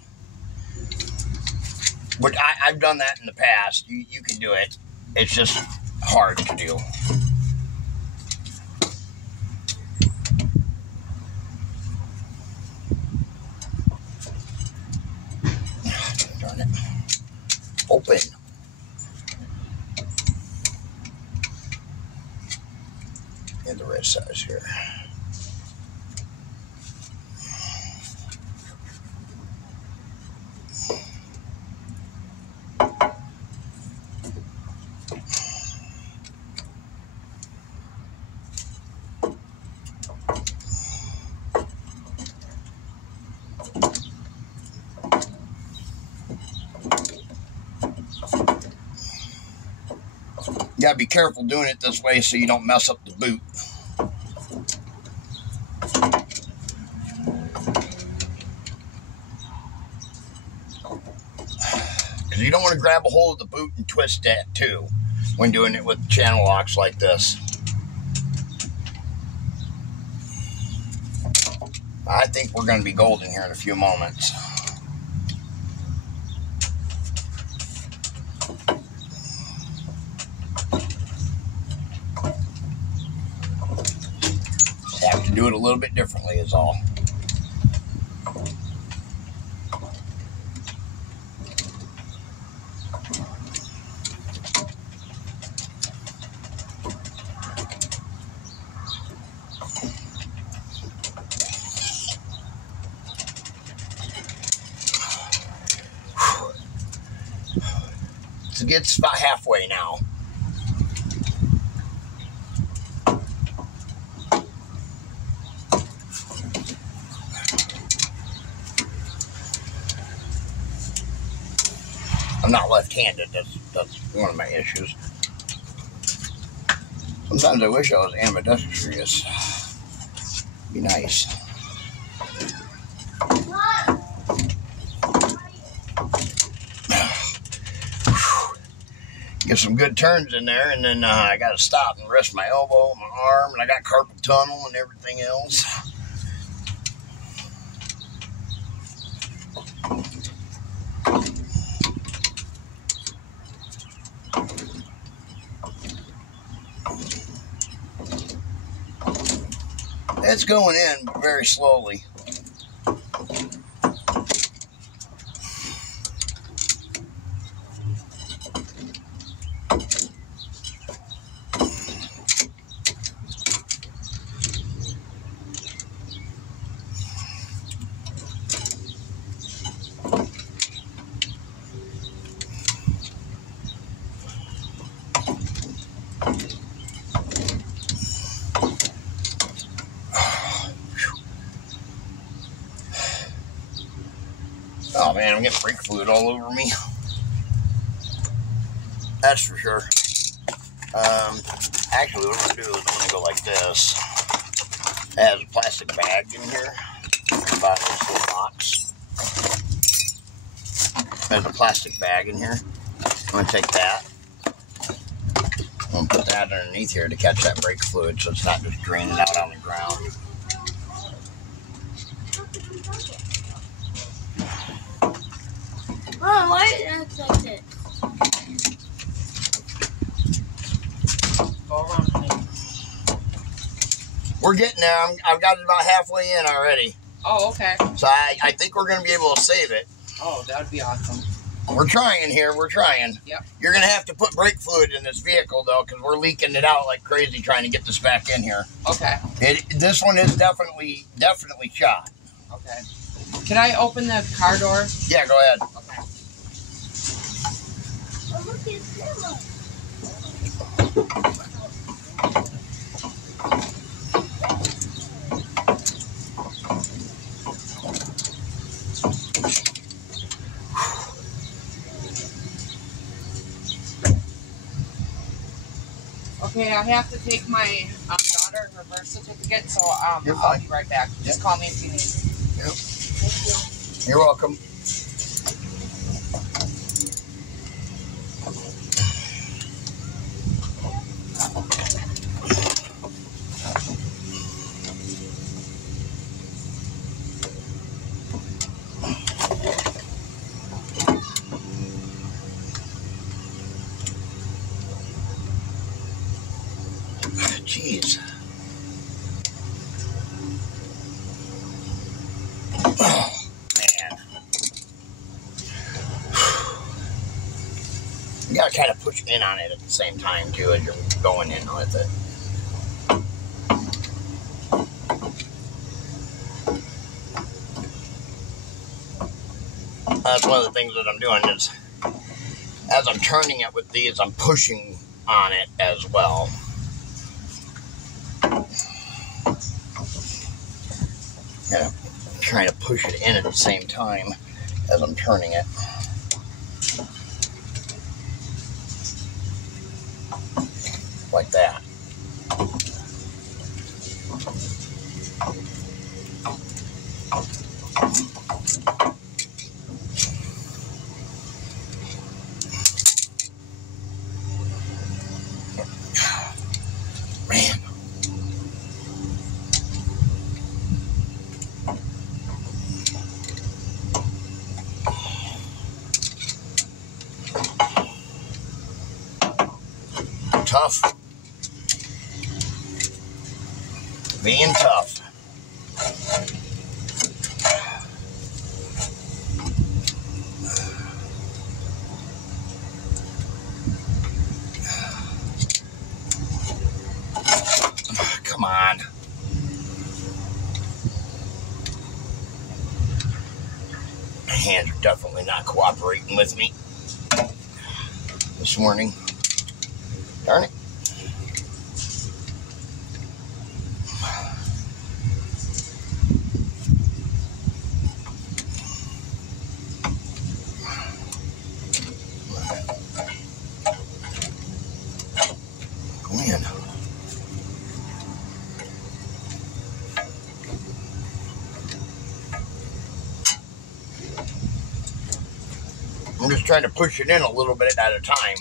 But I've done that in the past. You can do it. It's just hard to do. Darn it. Open. And the red size here. You gotta be careful doing it this way so you don't mess up the boot. Because you don't want to grab a hold of the boot and twist that too when doing it with channel locks like this. I think we're going to be golden here in a few moments. Have to do it a little bit differently is all. It's about halfway now. I'm not left-handed. That's one of my issues. Sometimes I wish I was ambidextrous. Be nice. Get some good turns in there, and then I got to stop and rest my elbow, my arm, and I got carpal tunnel and everything else. It's going in very slowly. Oh man, I'm getting brake fluid all over me. That's for sure. Actually, what I'm going to do is I'm going to go like this. It has a plastic bag in here. About this little box. There's a plastic bag in here. I'm going to take that. I'm going to put that underneath here to catch that brake fluid so it's not just draining out on the ground. Mom, why did it act like this? Go around, honey. We're getting there. I've got it about halfway in already. Oh, okay. So I think we're going to be able to save it. Oh, that would be awesome. We're trying here. We're trying. Yep. You're going to have to put brake fluid in this vehicle, though, because we're leaking it out like crazy trying to get this back in here. Okay. This one is definitely shot. Okay. Can I open the car door? Yeah, go ahead. Okay. Oh, look, it's Grandma. Okay, I have to take my daughter her birth certificate, so I'll You're fine. be right back. Just call me if you need me. Yep. Thank you. You're welcome. Jeez. Oh, man. You gotta kind of push in on it at the same time, too, as you're going in with it. That's one of the things that I'm doing is, as I'm turning it with these, I'm pushing on it as well. Yeah, trying to push it in at the same time as I'm turning it. Like that. Man. Tough. Being tough. Come on. My hands are definitely not cooperating with me this morning. Darn it. Man. I'm just trying to push it in a little bit at a time.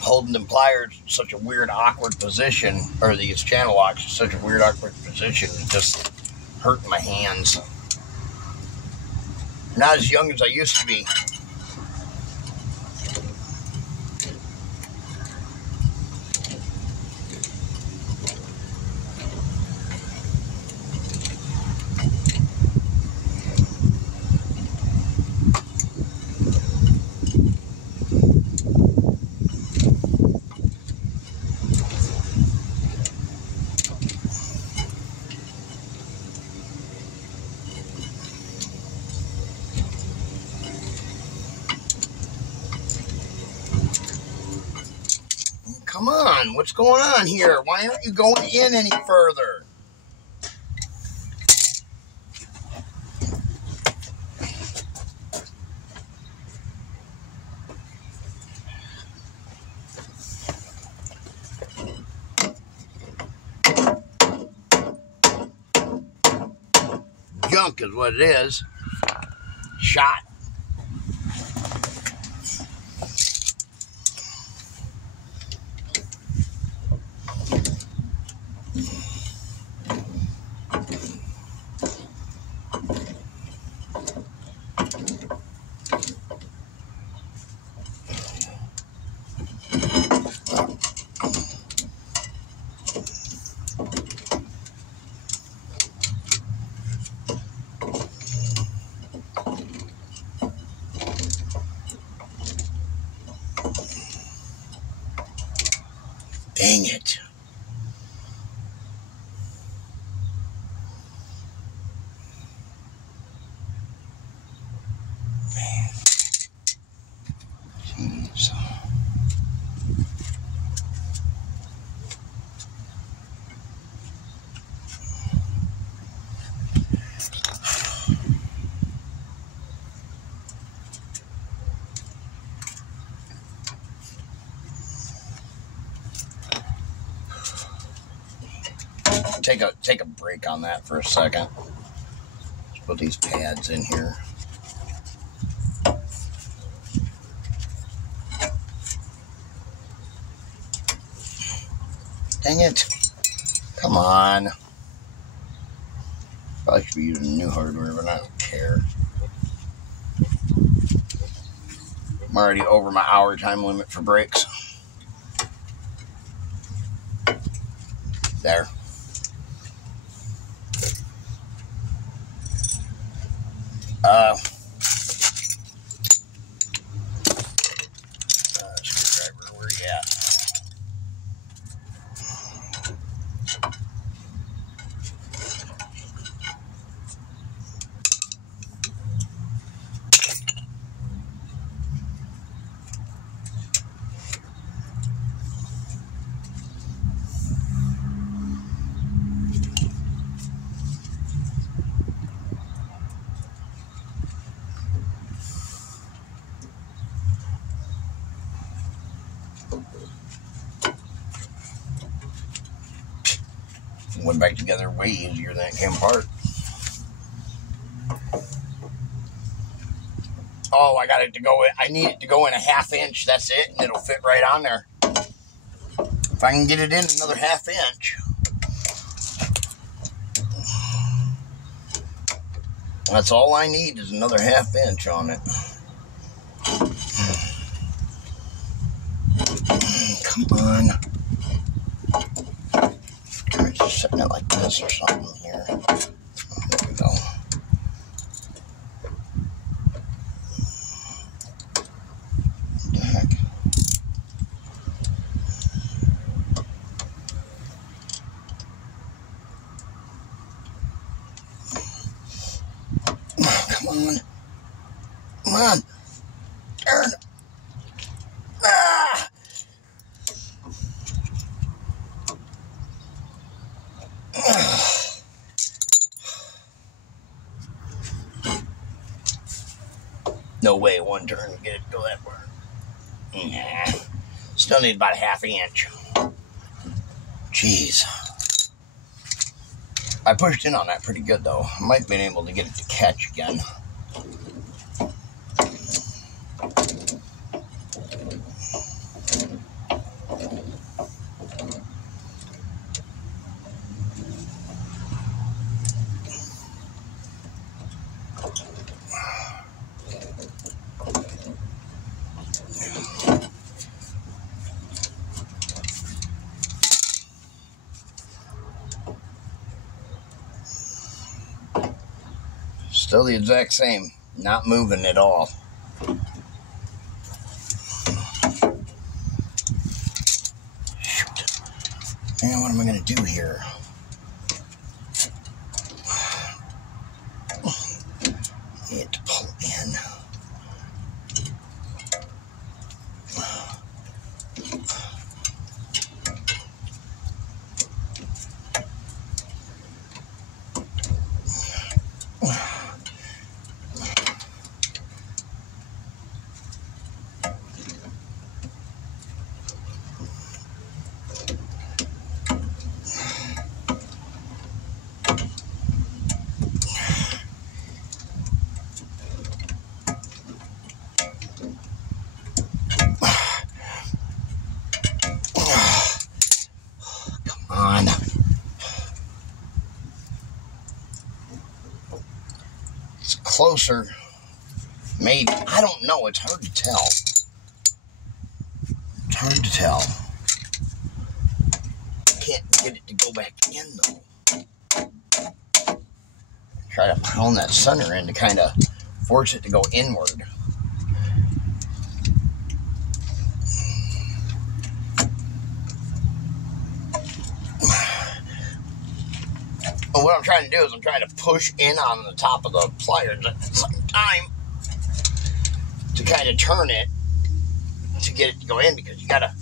Holding them pliers in such a weird, awkward position, or these channel locks in such a weird, awkward position, it just hurting my hands. Not as young as I used to be. What's going on here? Why aren't you going in any further? Junk is what it is. Shot. Dang it. Man. Jeez. Take a break on that for a second. Let's put these pads in here. Dang it. Come on. Probably should be using new hardware, but I don't care. I'm already over my hour time limit for brakes. There. Screwdriver, where you at? Went back together way easier than it came apart. Oh, I got it to go in. I need it to go in a 1/2 inch. That's it, and it'll fit right on there. If I can get it in another 1/2 inch. That's all I need is another 1/2 inch on it. Come on. Just setting it like this or something here. Oh, there we go. What the heck? Oh, come on. Come on. Turn. Ah! No way, one turn to get it to go that far. Nah. Still need about a 1/2 inch. Jeez. I pushed in on that pretty good though. I might have been able to get it to catch again. Still the exact same, not moving at all. Shoot. Man, what am I going to do here? I need to pull in. closer. Maybe. I don't know. It's hard to tell. It's hard to tell. Can't get it to go back in, though. Try to pound that center in to kind of force it to go inward. And what I'm trying to do is I'm trying to push in on the top of the pliers at the same time to kind of turn it to get it to go in, because you got to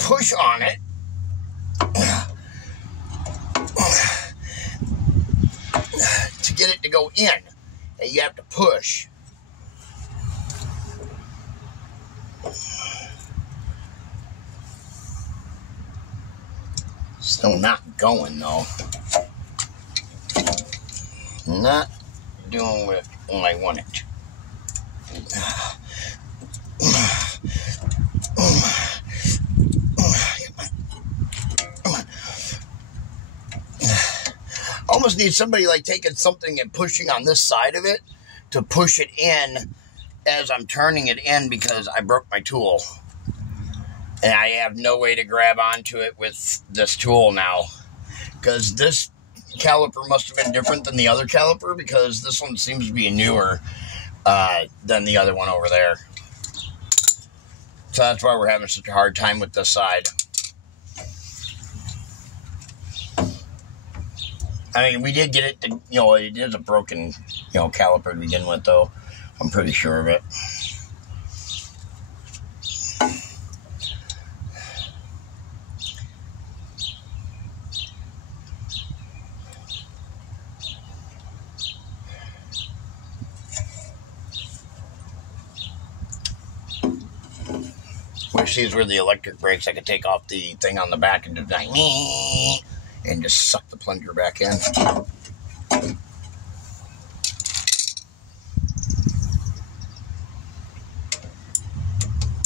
push on it to get it to go in. And you have to push. Still not going, though. Not doing it when I want it. Come on. Almost need somebody like taking something and pushing on this side of it to push it in as I'm turning it in, because I broke my tool. And I have no way to grab onto it with this tool now, because this caliper must have been different than the other caliper, because this one seems to be newer than the other one over there. So that's why we're having such a hard time with this side. I mean, we did get it to, it is a broken, caliper to begin with, though. I'm pretty sure of it. Wish these were the electric brakes. I could take off the thing on the back and just like, me, and just suck the plunger back in.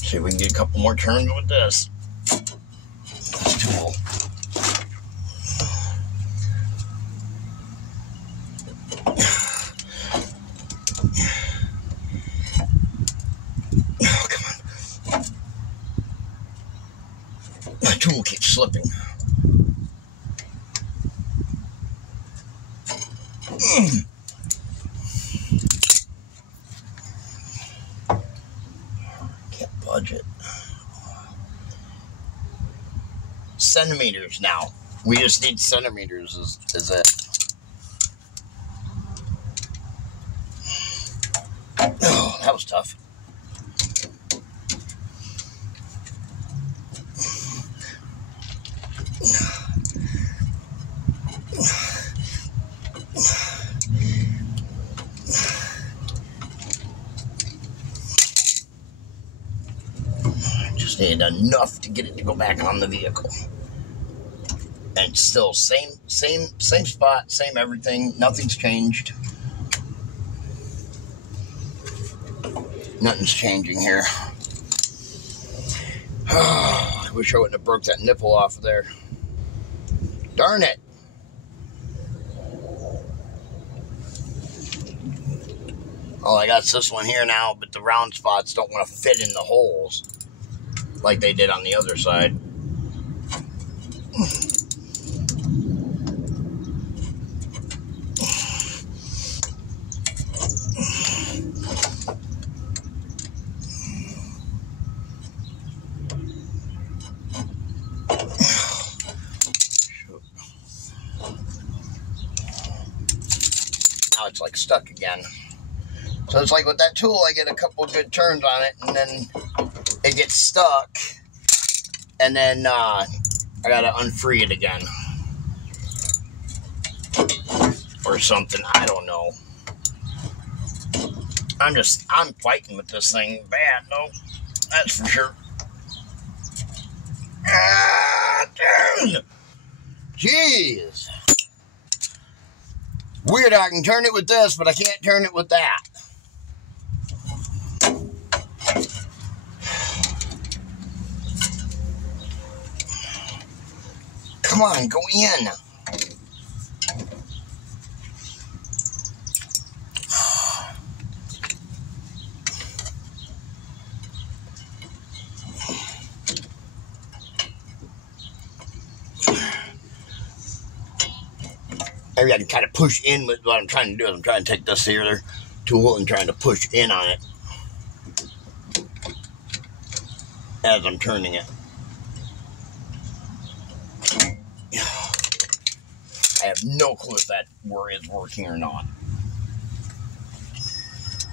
See if we can get a couple more turns with this tool. Oh, come on. My tool keeps slipping. Can't budge it. Centimeters now. We just need centimeters is it. Oh, that was tough. Just need enough to get it to go back on the vehicle. And still same spot, same everything. Nothing's changed. Nothing's changing here. Oh, I wish I wouldn't have broke that nipple off of there. Darn it. All I got's this one here now, but the round spots don't want to fit in the holes like they did on the other side. Now it's like stuck again. So it's like with that tool, I get a couple good turns on it, and then it gets stuck, and then I gotta unfree it again. Or something, I don't know. I'm fighting with this thing bad, though. That's for sure. Ah, dude! Jeez. Weird, I can turn it with this, but I can't turn it with that. Come on, go in. maybe I can kind of push in with what I'm trying to do. I'm trying to take this here tool and trying to push in on it as I'm turning it. I have no clue if that is working or not.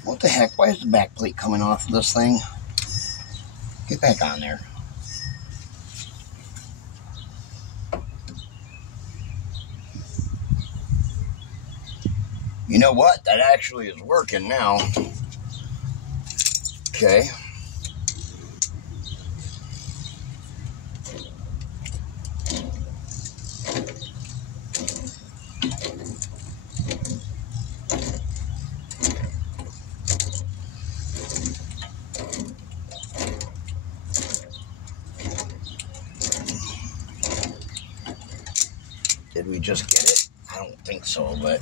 What the heck? Why is the back plate coming off of this thing? Get back on there. You know what? That actually is working now. Okay. Did we just get it? I don't think so, but...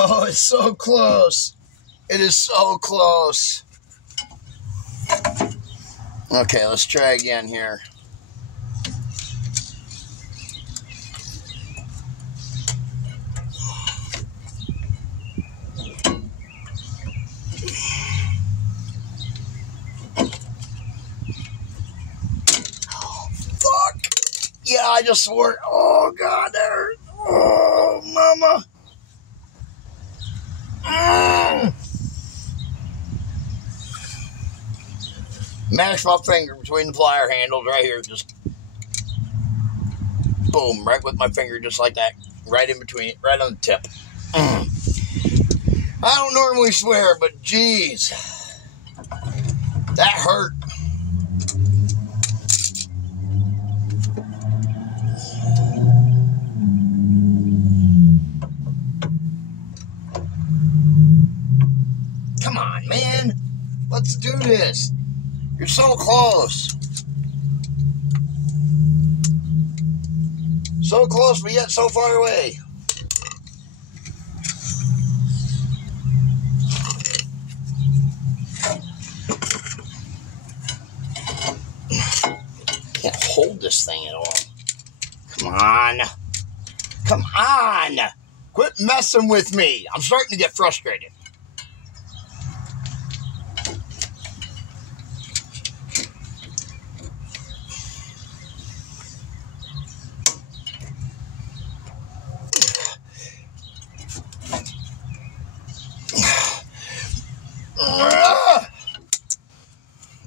Oh, it's so close. It is so close. Okay, let's try again here. Yeah, I just swore. Oh, God, that hurt. Oh, mama. Mash my finger between the plier handles right here. Just boom, right with my finger, just like that. Right in between it, right on the tip. I don't normally swear, but geez. That hurt. Come on, man. Let's do this. You're so close. So close, but yet so far away. Can't hold this thing at all. Come on. Come on. Quit messing with me. I'm starting to get frustrated.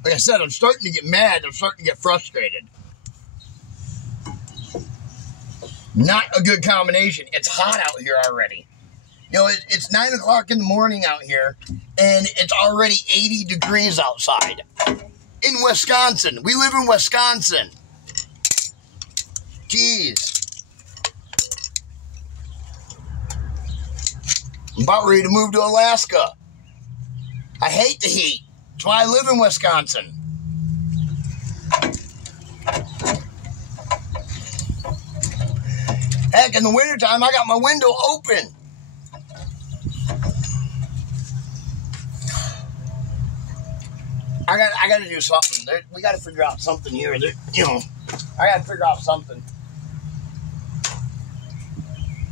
Like I said, I'm starting to get mad. I'm starting to get frustrated. Not a good combination. It's hot out here already. You know, it's 9 o'clock in the morning out here, and it's already 80 degrees outside. In Wisconsin. We live in Wisconsin. Jeez. I'm about ready to move to Alaska. I hate the heat. That's why I live in Wisconsin. Heck, in the wintertime, I got my window open. I got to do something. We got to figure out something here. You know, I got to figure out something.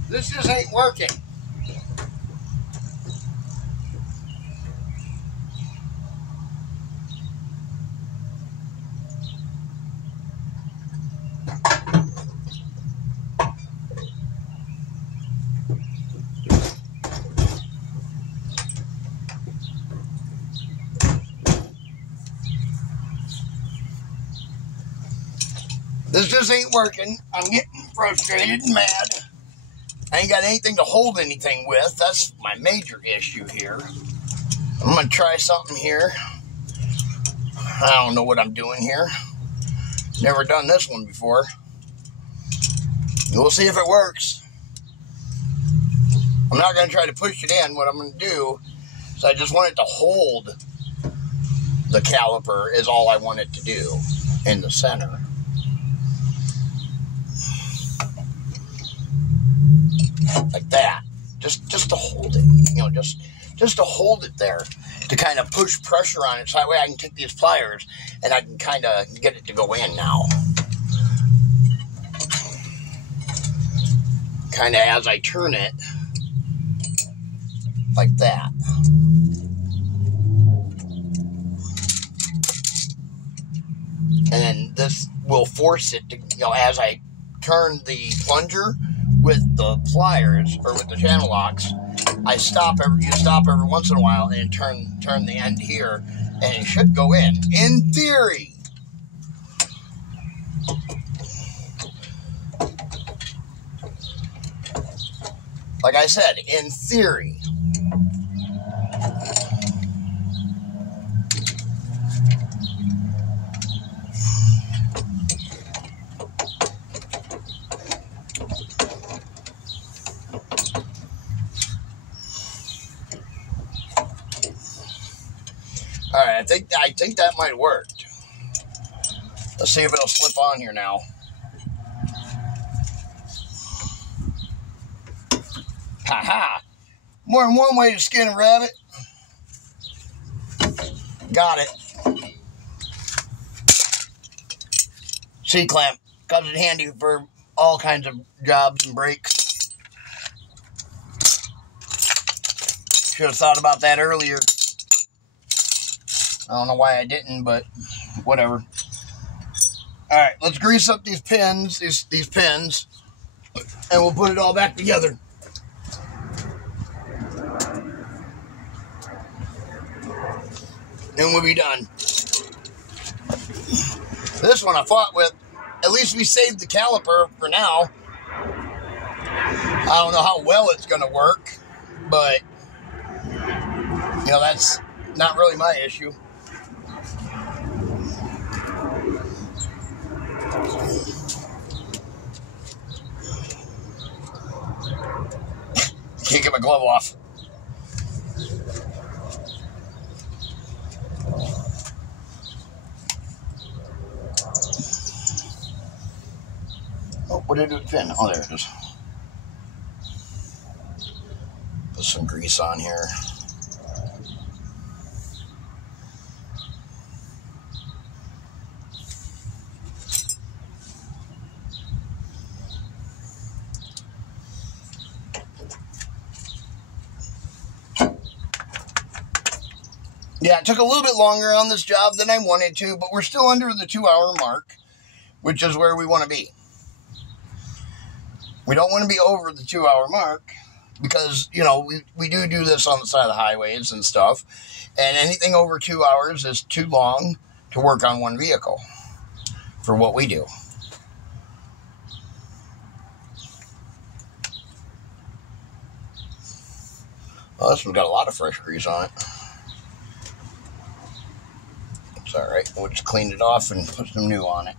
This just ain't working. This just ain't working. I'm getting frustrated and mad. I ain't got anything to hold anything with. That's my major issue here. I'm going to try something here. I don't know what I'm doing here. Never done this one before. We'll see if it works. I'm not going to try to push it in. What I'm going to do is I just want it to hold the caliper is all I want it to do in the center. Like that. Just to hold it. You know, just to hold it there. To kind of push pressure on it so that way I can take these pliers and I can kind of get it to go in now. kind of as I turn it, like that. And then this will force it to, you know, as I turn the plunger with the pliers or with the channel locks, you stop every once in a while and turn the end here, and it should go in theory. Like I said, in theory. All right, I think that might have worked. Let's see if it'll slip on here now. Ha-ha! More than one way to skin a rabbit. Got it. C-clamp. Comes in handy for all kinds of jobs and breaks. Should have thought about that earlier. I don't know why I didn't, but whatever. Alright, let's grease up these pins, these pins, and we'll put it all back together. And we'll be done. This one I fought with. At least we saved the caliper for now. I don't know how well it's going to work, but, you know, that's not really my issue. Can't get my glove off. Oh, what did I do with the pin? Oh, there it is. Put some grease on here. Yeah, it took a little bit longer on this job than I wanted to, but we're still under the 2-hour mark, which is where we want to be. We don't want to be over the 2-hour mark because, you know, we do this on the side of the highways and stuff, and anything over 2 hours is too long to work on one vehicle for what we do. Well, this one's got a lot of fresh grease on it. It's alright. We'll just clean it off and put some new on it.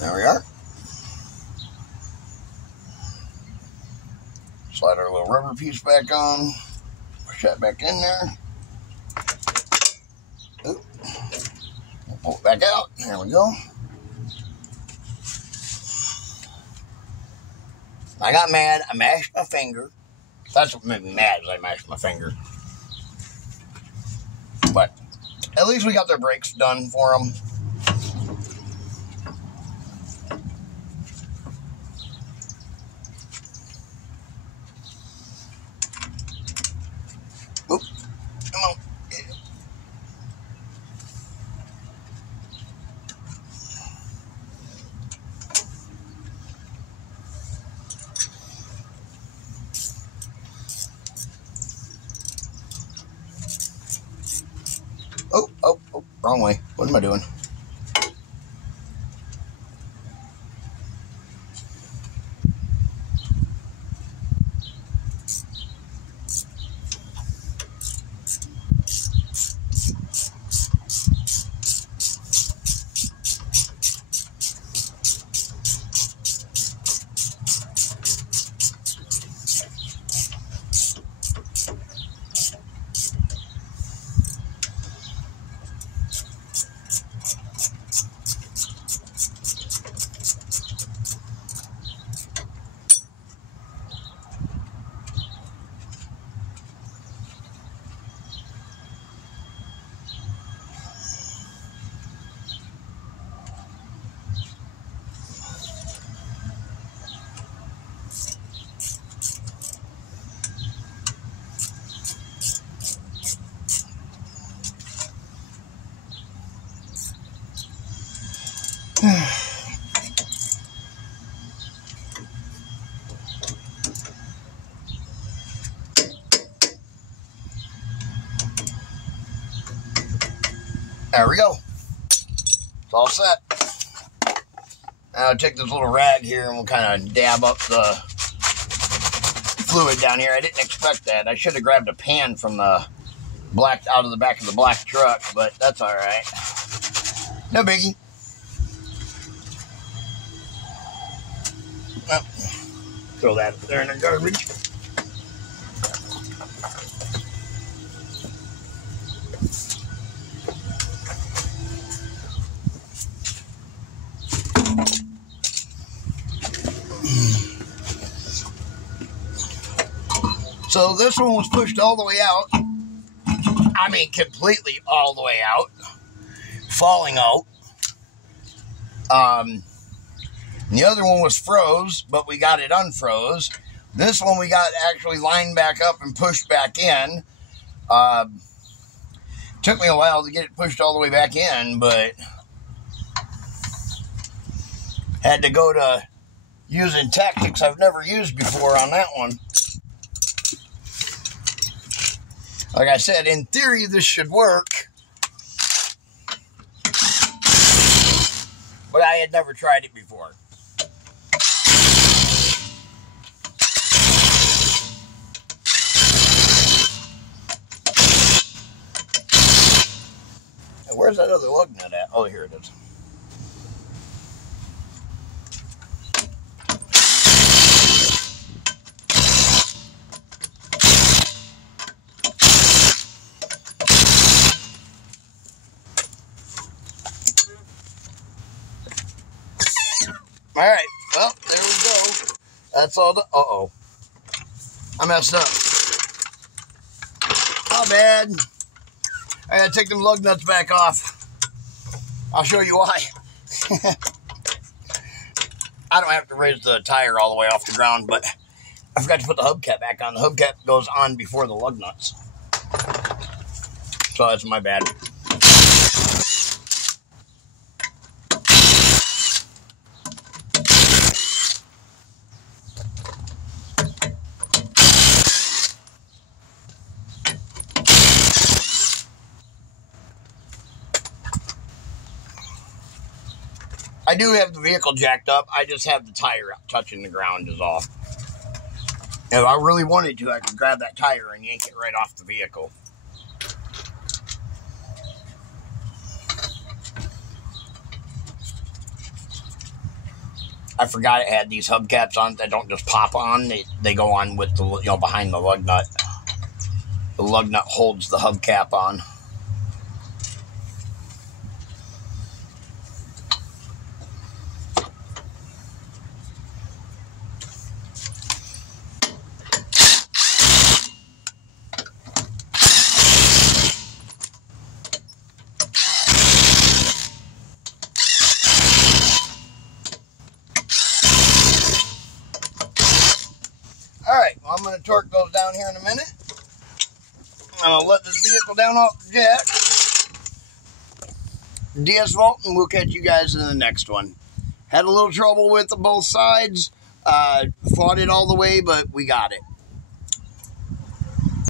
There we are. Slide our little rubber piece back on. Push that back in there. Oop. We'll pull it back out. There we go. I got mad. I mashed my finger. That's what made me mad, is I mashed my finger. But at least we got their brakes done for them. Oop. Come on. Oh, wrong way. What am I doing? There we go. It's all set. Now I'll take this little rag here and we'll kind of dab up the fluid down here. I didn't expect that. I should have grabbed a pan from the black out of the back of the black truck, but that's all right. No biggie. Well, throw that there in the garbage. So this one was pushed all the way out. I mean, completely all the way out. Falling out. The other one was froze, but we got it unfroze. This one we got actually lined back up and pushed back in. Took me a while to get it pushed all the way back in, but had to go to using tactics I've never used before on that one. Like I said, in theory, this should work. But I had never tried it before. Now, where's that other lug nut at? Oh, here it is. All right, well, there we go. That's all the, uh-oh. I messed up. Not bad. I gotta take them lug nuts back off. I'll show you why. I don't have to raise the tire all the way off the ground, but I forgot to put the hubcap back on. The hubcap goes on before the lug nuts. So that's my bad. I do have the vehicle jacked up. I just have the tire touching the ground is all. If I really wanted to, I could grab that tire and yank it right off the vehicle. I forgot it had these hubcaps on that don't just pop on. They go on with the, you know, behind the lug nut. The lug nut holds the hubcap on. Alright, well, I'm going to torque those down here in a minute. I'm going to let this vehicle down off the jack. De-asphalt, and we'll catch you guys in the next one. Had a little trouble with both sides. Fought it all the way, but we got it.